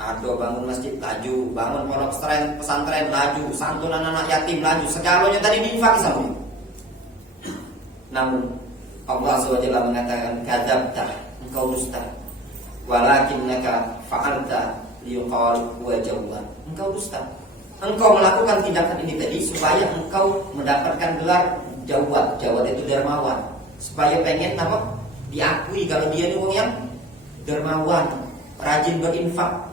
Ada bangun masjid laju, bangun pondok pesantren laju, santunan anak yatim laju, segalanya tadi diinfaki sama. Namun Allah SWT mengatakan, "Kadzabta, engkau dusta. Walakinnaka fa'alta liyuqal huwa jawad." Engkau dusta. Engkau melakukan tindakan ini tadi supaya engkau mendapatkan gelar jawad. Jawad itu dermawan. Supaya pengen apa? Diakui kalau dia ini orang yang dermawan, rajin berinfak.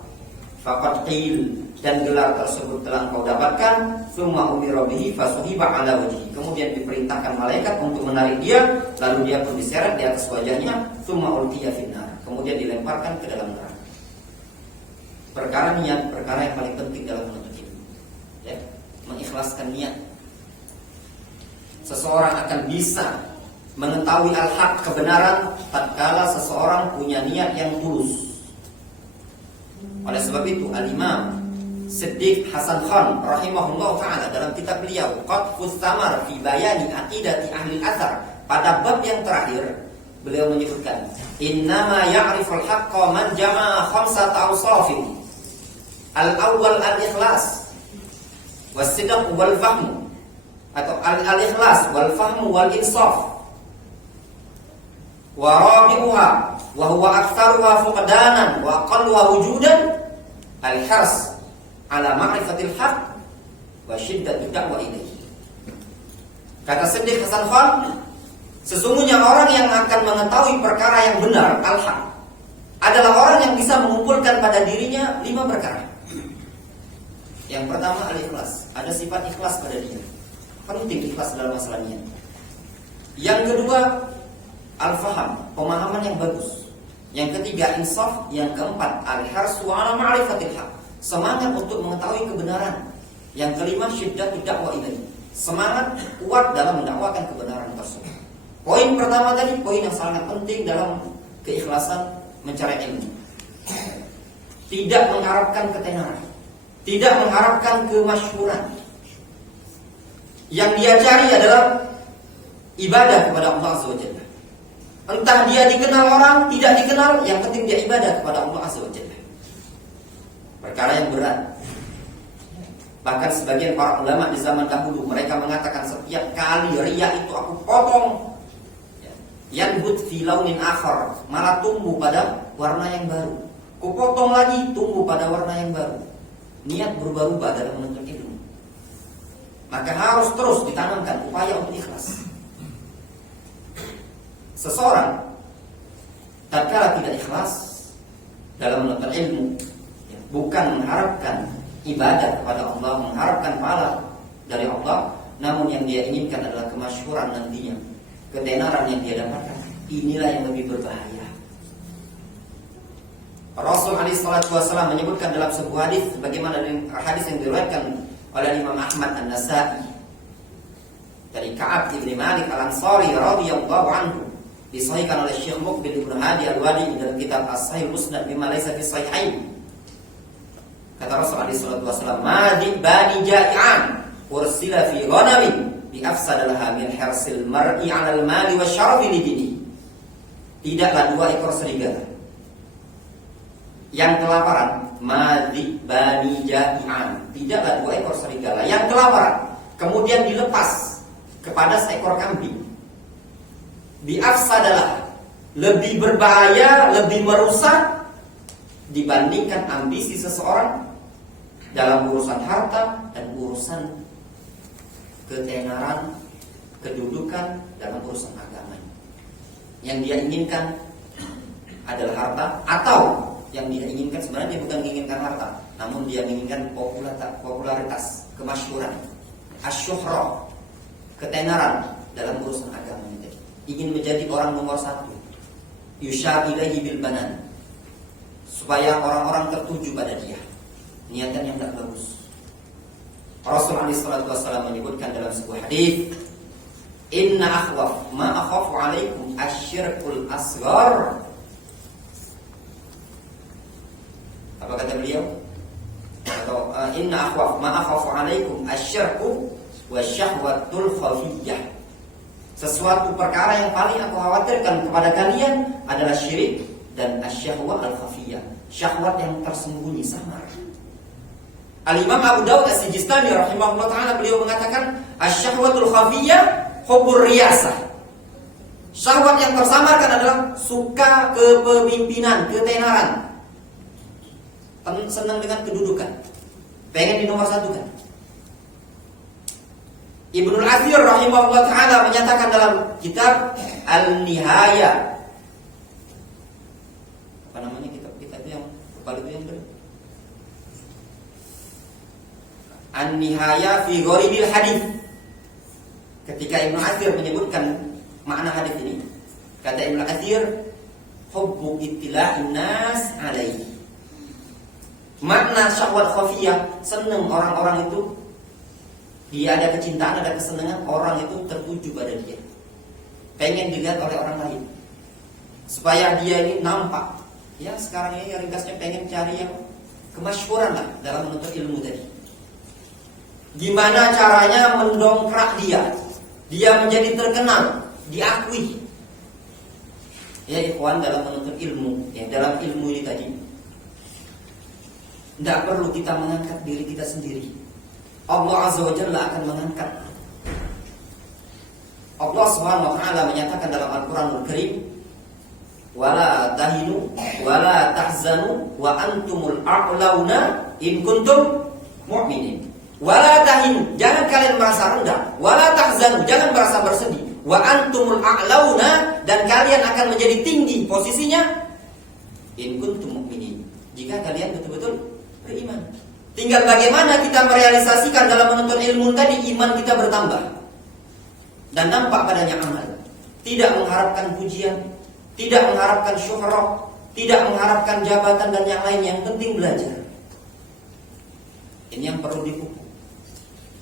Faqad qil, dan gelar tersebut telah engkau dapatkan. Summa umira bihi fasuhiba ala wajhi. Kemudian diperintahkan malaikat untuk menarik dia, lalu dia pun diseret di atas wajahnya. Summa ulqiya finnar, kemudian dilemparkan ke dalam neraka. Perkara niat, perkara yang paling penting dalam menuntut ilmu, ya, mengikhlaskan niat. Seseorang akan bisa mengetahui al-haq, kebenaran, tatkala seseorang punya niat yang tulus. Oleh sebab itu Al-Imam Siddiq Hasan Khan rahimahullah ta'ala dalam kitab beliau Qatfus Thamar fi Bayani Aqidati Ahli Athar, pada bab yang terakhir beliau menyebutkan, "Innama ya'riful haqqa man jama'a khamsata awsafin. Al-awwal al-ikhlas was-sidq wal-fahm." Atau al-ikhlas wal-fahm wal-insaf. Wa rabi'uha wa huwa aktsaruha fuqdanan wa aqalluha wujudan al-hirs ala ma'rifatil haqq wa shiddatud da'wa ilaihi. Kata Siddiq Hasan Khan, sesungguhnya orang yang akan mengetahui perkara yang benar, al-haq, adalah orang yang bisa mengumpulkan pada dirinya 5 perkara. Yang pertama al-ikhlas, ada sifat ikhlas pada dia. Penting ikhlas dalam masalah niat. Yang kedua al-faham, pemahaman yang bagus. Yang ketiga insaf. Yang keempat al-harsu ala ma'rifatil haq, semangat untuk mengetahui kebenaran. Yang kelima syiddatud da'wa ilaihi, semangat kuat dalam mendakwakan kebenaran tersebut. Poin pertama tadi poin yang sangat penting dalam keikhlasan mencari ilmu. Tidak mengharapkan ketenaran, tidak mengharapkan kemasyhuran. Yang dia cari adalah ibadah kepada Allah Azza wa Jalla. Entah dia dikenal orang, tidak dikenal, yang penting dia ibadah kepada Allah Azza wa Jalla. Perkara yang berat. Bahkan sebagian para ulama di zaman dahulu, mereka mengatakan setiap kali riya itu aku potong, yanbut fi launin akhar, malah tumbuh pada warna yang baru. Ku potong lagi, tumbuh pada warna yang baru. Niat berubah-ubah dalam menuntut ilmu. Maka harus terus ditanamkan upaya untuk ikhlas. Seseorang tatkala tidak ikhlas dalam menuntut ilmu, bukan mengharapkan ibadah kepada Allah, mengharapkan pahala dari Allah, namun yang dia inginkan adalah kemasyhuran nantinya, ketenaran yang dia dapatkan. Inilah yang lebih berbahaya. Rasul SAW menyebutkan dalam sebuah hadis, bagaimana hadis yang diriwayatkan oleh Imam Ahmad An-Nasa'i dari Ka'ab bin Malik Al-Ansari radhiyallahu anhu, disahihkan oleh Syekh Muqbil Ibnu Hadi Al-Wadi dalam kitab As-Sahih Musnad bima laysa fi sahihain. Kata Rasulullah SAW, "Madi bani ja'ian ursila fi ghanamin bi afsadalaha min hirsil mar'i 'alal mali wa syarafi lidini." Tidaklah 2 ekor serigala yang kelaparan, madzibani ja'ian, tidaklah 2 ekor serigala yang kelaparan kemudian dilepas kepada seekor kambing, biafsadalah, lebih berbahaya, lebih merusak dibandingkan ambisi seseorang dalam urusan harta dan urusan ketenaran, kedudukan dalam urusan agama. Yang dia inginkan adalah harta, atau yang dia inginkan sebenarnya dia bukan menginginkan harta, namun dia menginginkan popularitas, kemasyhuran, asyuhrah, ketenaran dalam urusan agama. Ingin menjadi orang nomor 1, yusyar ilaihi bil banan, supaya orang-orang tertuju pada dia. Niatan yang tidak bagus. Rasulullah SAW menyebutkan dalam sebuah hadis, inna akhwaf ma akhafu alaikum asyirkul asghar. Apa kata beliau? Atau inna akhwaf ma akhafu alaikum asyirku wasyahwatul khafiyah. Sesuatu perkara yang paling aku khawatirkan kepada kalian adalah syirik dan asyahwa al-khafiyah, syahwat yang tersembunyi samar. Al-Imam Abu Dawud As-Sijistani rahimahullah ta'ala, beliau mengatakan asyahwatul khafiyah hubbur riyasah. Syahwat yang tersamarkan adalah suka kepemimpinan, ketenaran, senang dengan kedudukan, pengen di nomor 1 kan. Ibnul Athir rahimahullah ta'ala menyatakan dalam kitab Al-Nihaya, apa namanya kitab itu yang kepala itu yang An-Nihaya fi Gharibil Hadis. Ketika Ibnu Athir menyebutkan makna hadis ini, kata Ibnu Athir, hubbu ittila'in nas alaihi. Makna syahwat khafiyah, senang orang-orang itu, dia ada kecintaan, ada kesenangan, orang itu tertuju pada dia, pengen dilihat oleh orang lain, supaya dia ini nampak. Ya sekarang ini ringkasnya pengen cari yang kemasyhuran lah dalam menuntut ilmu tadi. Gimana caranya mendongkrak dia menjadi terkenal, diakui. Ya ikhwan, dalam menuntut ilmu, ya dalam ilmu ini tadi, tidak perlu kita mengangkat diri kita sendiri. Allah Azza wa Jalla akan mengangkat. Allah Subhanahu wa ta'ala menyatakan dalam Al-Qur'anul Karim, wala tahinu wala tahzanu wa antumul a'launa in kuntum mu'minin. Wala tahinu, jangan kalian merasa rendah. Wala tahzanu, jangan merasa bersedih. Wa antumul a'launa, dan kalian akan menjadi tinggi posisinya in kuntum mu'minin, jika kalian betul-betul beriman. Tinggal bagaimana kita merealisasikan dalam menuntut ilmu tadi, iman kita bertambah dan nampak padanya amal. Tidak mengharapkan pujian, tidak mengharapkan syuhra, tidak mengharapkan jabatan dan yang lain, yang penting belajar. Ini yang perlu dipupuk.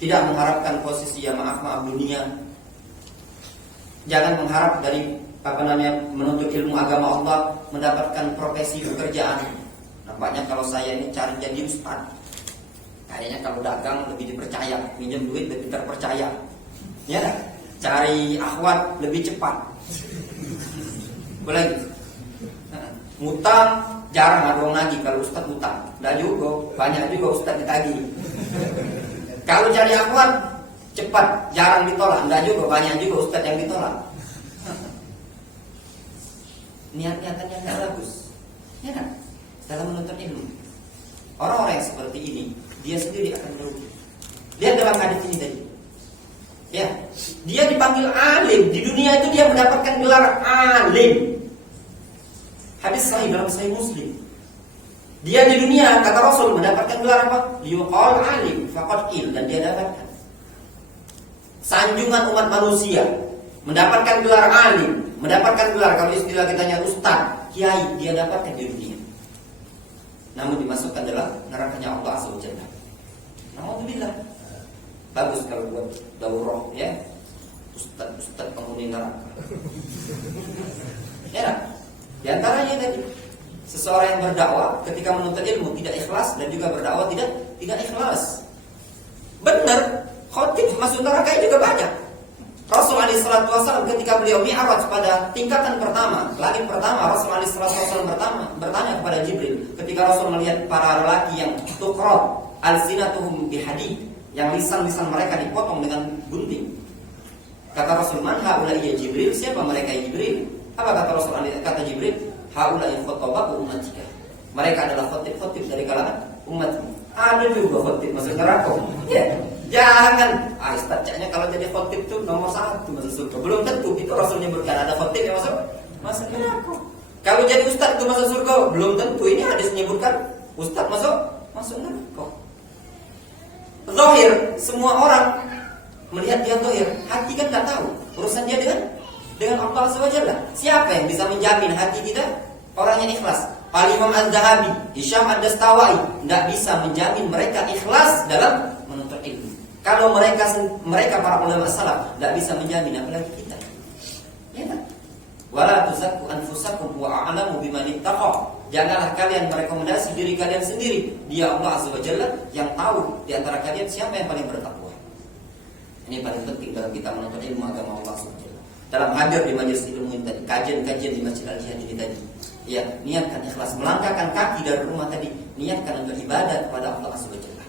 Tidak mengharapkan posisi ya maaf dunia. Jangan mengharap dari menuntut ilmu agama Allah mendapatkan profesi pekerjaan. Nampaknya kalau saya ini cari jadi ustaz, kayaknya kalau dagang lebih dipercaya, minjem duit lebih terpercaya. Ya, cari akhwat lebih cepat. Boleh. Ngutang jarang ada orang lagi kalau ustaz ngutang. Enggak juga, banyak juga ustaz ditagih. Kalau cari akhwat cepat, jarang ditolak. Enggak juga, banyak juga ustaz yang ditolak. Niat-niatannya enggak bagus. Ya kan? Dalam menuntut ilmu, orang-orang yang seperti ini, dia sendiri akan merugi. Lihat dalam hadis ini tadi, ya, dia dipanggil alim. Di dunia itu dia mendapatkan gelar alim. Hadis sahih dalam Sahih Muslim. Dia di dunia, kata Rasul, mendapatkan gelar apa? Yuqal alim faqad qil, dan dia dapatkan sanjungan umat manusia, mendapatkan gelar alim, mendapatkan gelar, kalau istilah kitanya ustaz, kiai, dia dapatkan di dunia. Namun dimasukkan dalam nerakanya Allah Azza wa Jalla. Alhamdulillah. Bagus kalau buat daurah, ya. Ustaz penghuni neraka. Ya. Di antaranya tadi, seseorang yang berdakwah ketika menuntut ilmu tidak ikhlas, dan juga berdakwah tidak ikhlas. Benar, khotib masuk neraka juga banyak. Rasul alaihi salatu wasallam ketika beliau mi'raj pada tingkatan pertama, langit pertama, Rasul alaihi salatu wasallam bertanya kepada Jibril ketika Rasul melihat para lelaki yang tuqrat alsinatuhum bihadid, yang lisan-lisan mereka dipotong dengan gunting. Kata Rasul, "Man haula'i ya Jibril?" Siapa mereka ya Jibril? Apa kata Rasul? Kata Jibril, "Haula'i khutaba'u ummatika." Mereka adalah khotib-khotib dari kalangan umatmu. Ada juga khotib masuk neraka. Ya. Jangan, istilahnya kalau jadi khotib itu nomor 1 masuk surga. Belum tentu, itu Rasul menyebutkan ada khotib yang masuk neraka. Kalau jadi ustaz itu masuk surga, belum tentu. Ini hadis menyebutkan ustaz masuk neraka. Zahir, semua orang melihat dia zahir, hati kan nggak tahu. Urusan dia dengan Allah Subhanahu wa Ta'ala. Siapa yang bisa menjamin hati kita orang yang ikhlas? Al-Imam Az-Zahabi, Hisham Ad-Dastawai tidak bisa menjamin mereka ikhlas dalam menuntut ilmu. Kalau mereka para ulama salaf tidak bisa menjamin, apalagi kita. Ya tak? Wala tuzakku anfusakum wa a'lamu biman ittaqa. Janganlah kalian merekomendasi diri kalian sendiri. Dia Allah Azza wa Jalla yang tahu di antara kalian siapa yang paling bertakwa. Ini paling penting dalam kita menuntut ilmu agama Allah Subhanahu wa Ta'ala. Dalam hadir di majelis ilmu ini tadi, kajian-kajian di Masjid Al-Jihad ini tadi, ya, niatkan ikhlas, melangkahkan kaki dari rumah tadi, niatkan untuk ibadah kepada Allah Subhanahu wa Ta'ala.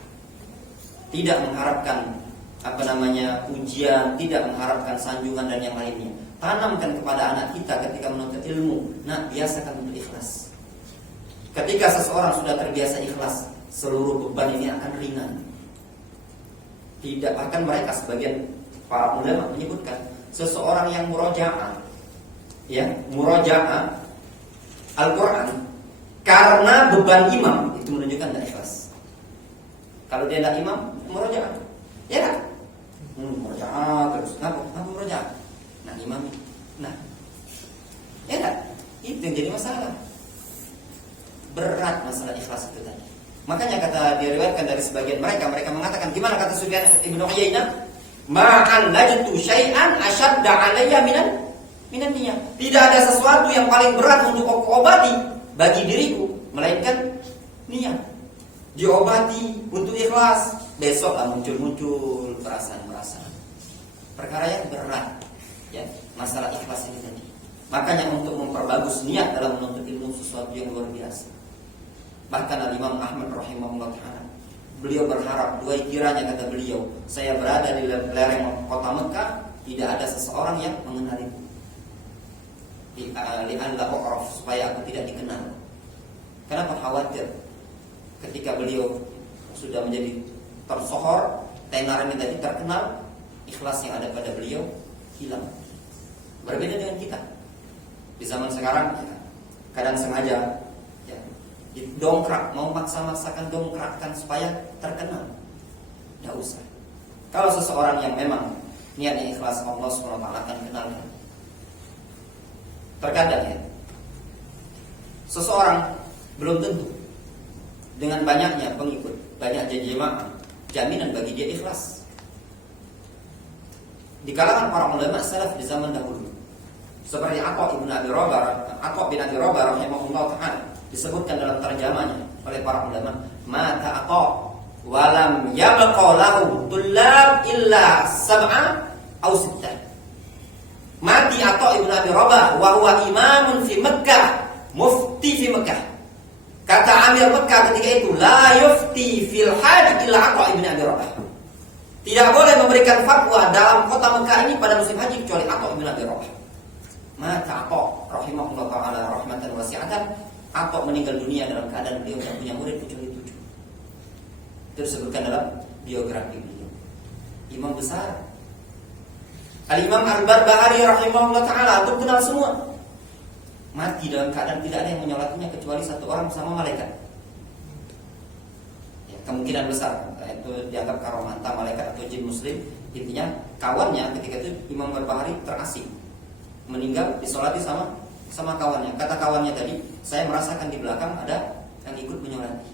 Tidak mengharapkan ujian, tidak mengharapkan sanjungan dan yang lainnya. Tanamkan kepada anak kita ketika menuntut ilmu, biasakan untuk ikhlas. Ketika seseorang sudah terbiasa ikhlas, seluruh beban ini akan ringan. Tidak, bahkan mereka sebagian para ulama menyebutkan seseorang yang murojaah Al-Quran karena beban imam, itu menunjukkan tidak ikhlas. Kalau dia tidak imam, murojaah, ya kan? Murojaah terus, kenapa murojaah? Imam, ya kan? Itu yang jadi masalah. Berat masalah ikhlas itu tadi. Makanya kata diriwayatkan dari sebagian mereka mengatakan, gimana kata Sufyan Ibnu Uyainah? Ma'an najtu syai'an asyadda 'alayya minan niyah. Tidak ada sesuatu yang paling berat untuk aku obati bagi diriku melainkan niat. Diobati untuk ikhlas, besoklah muncul perasaan-perasaan. Perkara yang berat, ya, masalah ikhlas ini tadi. Makanya untuk memperbagus niat dalam menuntut ilmu sesuatu yang luar biasa. Bahkan Al-Imam Ahmad rahimahullah ta'ala, beliau berharap, kiranya kata beliau, saya berada di lereng kota Mekah, tidak ada seseorang yang mengenaliku. Li'anla u'raf, supaya aku tidak dikenal. Kenapa khawatir? Ketika beliau sudah menjadi tersohor, tenar ini tadi terkenal, ikhlas yang ada pada beliau hilang. Berbeda dengan kita. Di zaman sekarang, ya, kadang sengaja, ya, dongkrak, mau maksa-maksakan dongkrakkan supaya terkenal. Tidak usah. Kalau seseorang yang memang niatnya ikhlas, Allah SWT akan kenalkan. Terkadang, ya, seseorang belum tentu dengan banyaknya pengikut, banyak jemaah, jaminan bagi dia ikhlas. Di kalangan para ulama salaf di zaman dahulu, seperti Atha bin Abi Rabah rahimahullah ta'ala, disebutkan dalam terjemahnya oleh para ulama, mata Atha walam yabqa lahu tullab illa sab'a aw sittah. Mati Atha bin Abi Rabah wa huwa imamun fi Makkah, mufti fi Makkah. Kata Amir Makkah ketika itu, la yufti fil hajj illa Atha bin Abi Rabah. Tidak boleh memberikan fatwa dalam kota Mekah ini pada musim haji kecuali Atha bin Abi Rabah. Mata Atha rahimahullah ta'ala rahmatan wasi'atan. Atha meninggal dunia dalam keadaan beliau tidak punya murid kecuali 7. Itu disebutkan dalam biografi beliau. Imam besar. Al-Imam Al-Barbahari rahimahullah ta'ala, itu kenal semua. Mati dalam keadaan tidak ada yang menyolatinya kecuali satu orang sama malaikat. Ya, kemungkinan besar itu dianggap karomah, entah malaikat atau jin muslim. Intinya kawannya ketika itu Imam Al-Barbahari terasing, meninggal disolati sama kawannya. Kata kawannya tadi, saya merasakan di belakang ada yang ikut menyolati.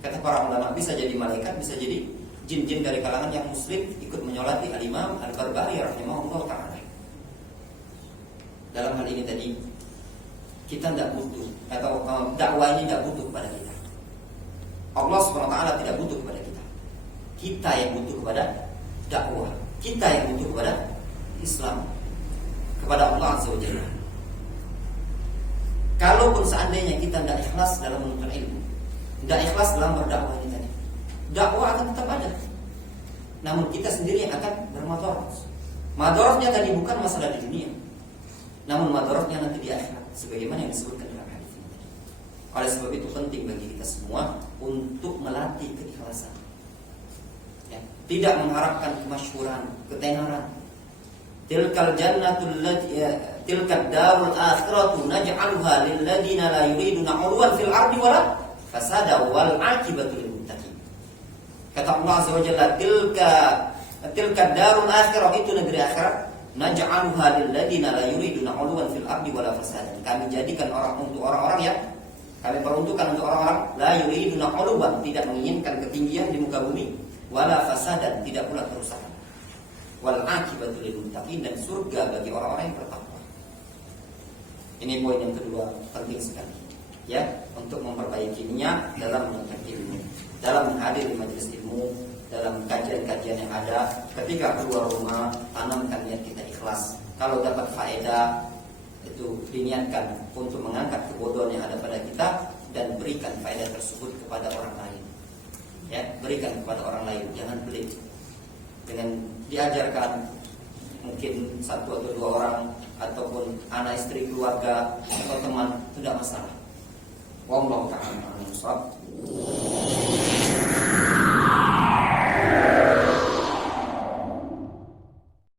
Kata para ulama, bisa jadi malaikat, bisa jadi jin-jin dari kalangan yang muslim ikut menyolati Al-Imam Al-Barbahari rahimahullah ta'ala. Dalam hal ini tadi, kita tidak butuh, atau dakwah ini tidak butuh kepada kita. Allah SWT tidak butuh kepada kita. Kita yang butuh kepada dakwah. Kita yang butuh kepada Islam kepada Allah Azza wa Jalla. Kalaupun seandainya kita tidak ikhlas dalam menuntut ilmu, tidak ikhlas dalam berdakwah ini tadi, dakwah akan tetap ada, namun kita sendiri yang akan bermadarat. Madaratnya tadi bukan masalah di dunia, namun madaratnya nanti di akhirat, sebagaimana yang disebutkan dalam hadis ini. Oleh sebab itu penting bagi kita semua untuk melatih keikhlasan. Ya, tidak mengharapkan kemasyhuran, ketenaran. Tilkal jannatul lati tilkad darul akhiratu naj'aluha lil ladina la yuriduna 'uluwan fil ardi wala fasada wal 'aqibatu lil muttaqin. Kata Allah Azza wa Jalla, tilkad darul akhirah, itu negeri akhirat, naj'aluha lil ladina la yuriduna 'uluwan fil ardi wala fasada. Kami jadikan orang-orang yang kami peruntukkan untuk orang-orang la yuriduna 'uluwan, tidak menginginkan ketinggian di muka bumi, wala fasadan, tidak pula kerusakan. Wal aqibatu lil muttaqin, dan surga bagi orang-orang yang bertakwa. Ini poin yang kedua, penting sekali ya, untuk memperbaiki niat dalam menuntut ilmu, dalam menghadiri majelis ilmu, dalam kajian-kajian yang ada. Ketika keluar rumah, tanamkan niat kita ikhlas. Kalau dapat faedah, itu diniatkan untuk mengangkat kebodohan yang ada pada kita dan berikan faedah tersebut kepada orang lain. Ya, berikan kepada orang lain, jangan pelit. Dengan diajarkan mungkin satu atau dua orang, ataupun anak istri keluarga atau teman, tidak masalah. Wallahu ta'ala a'lam.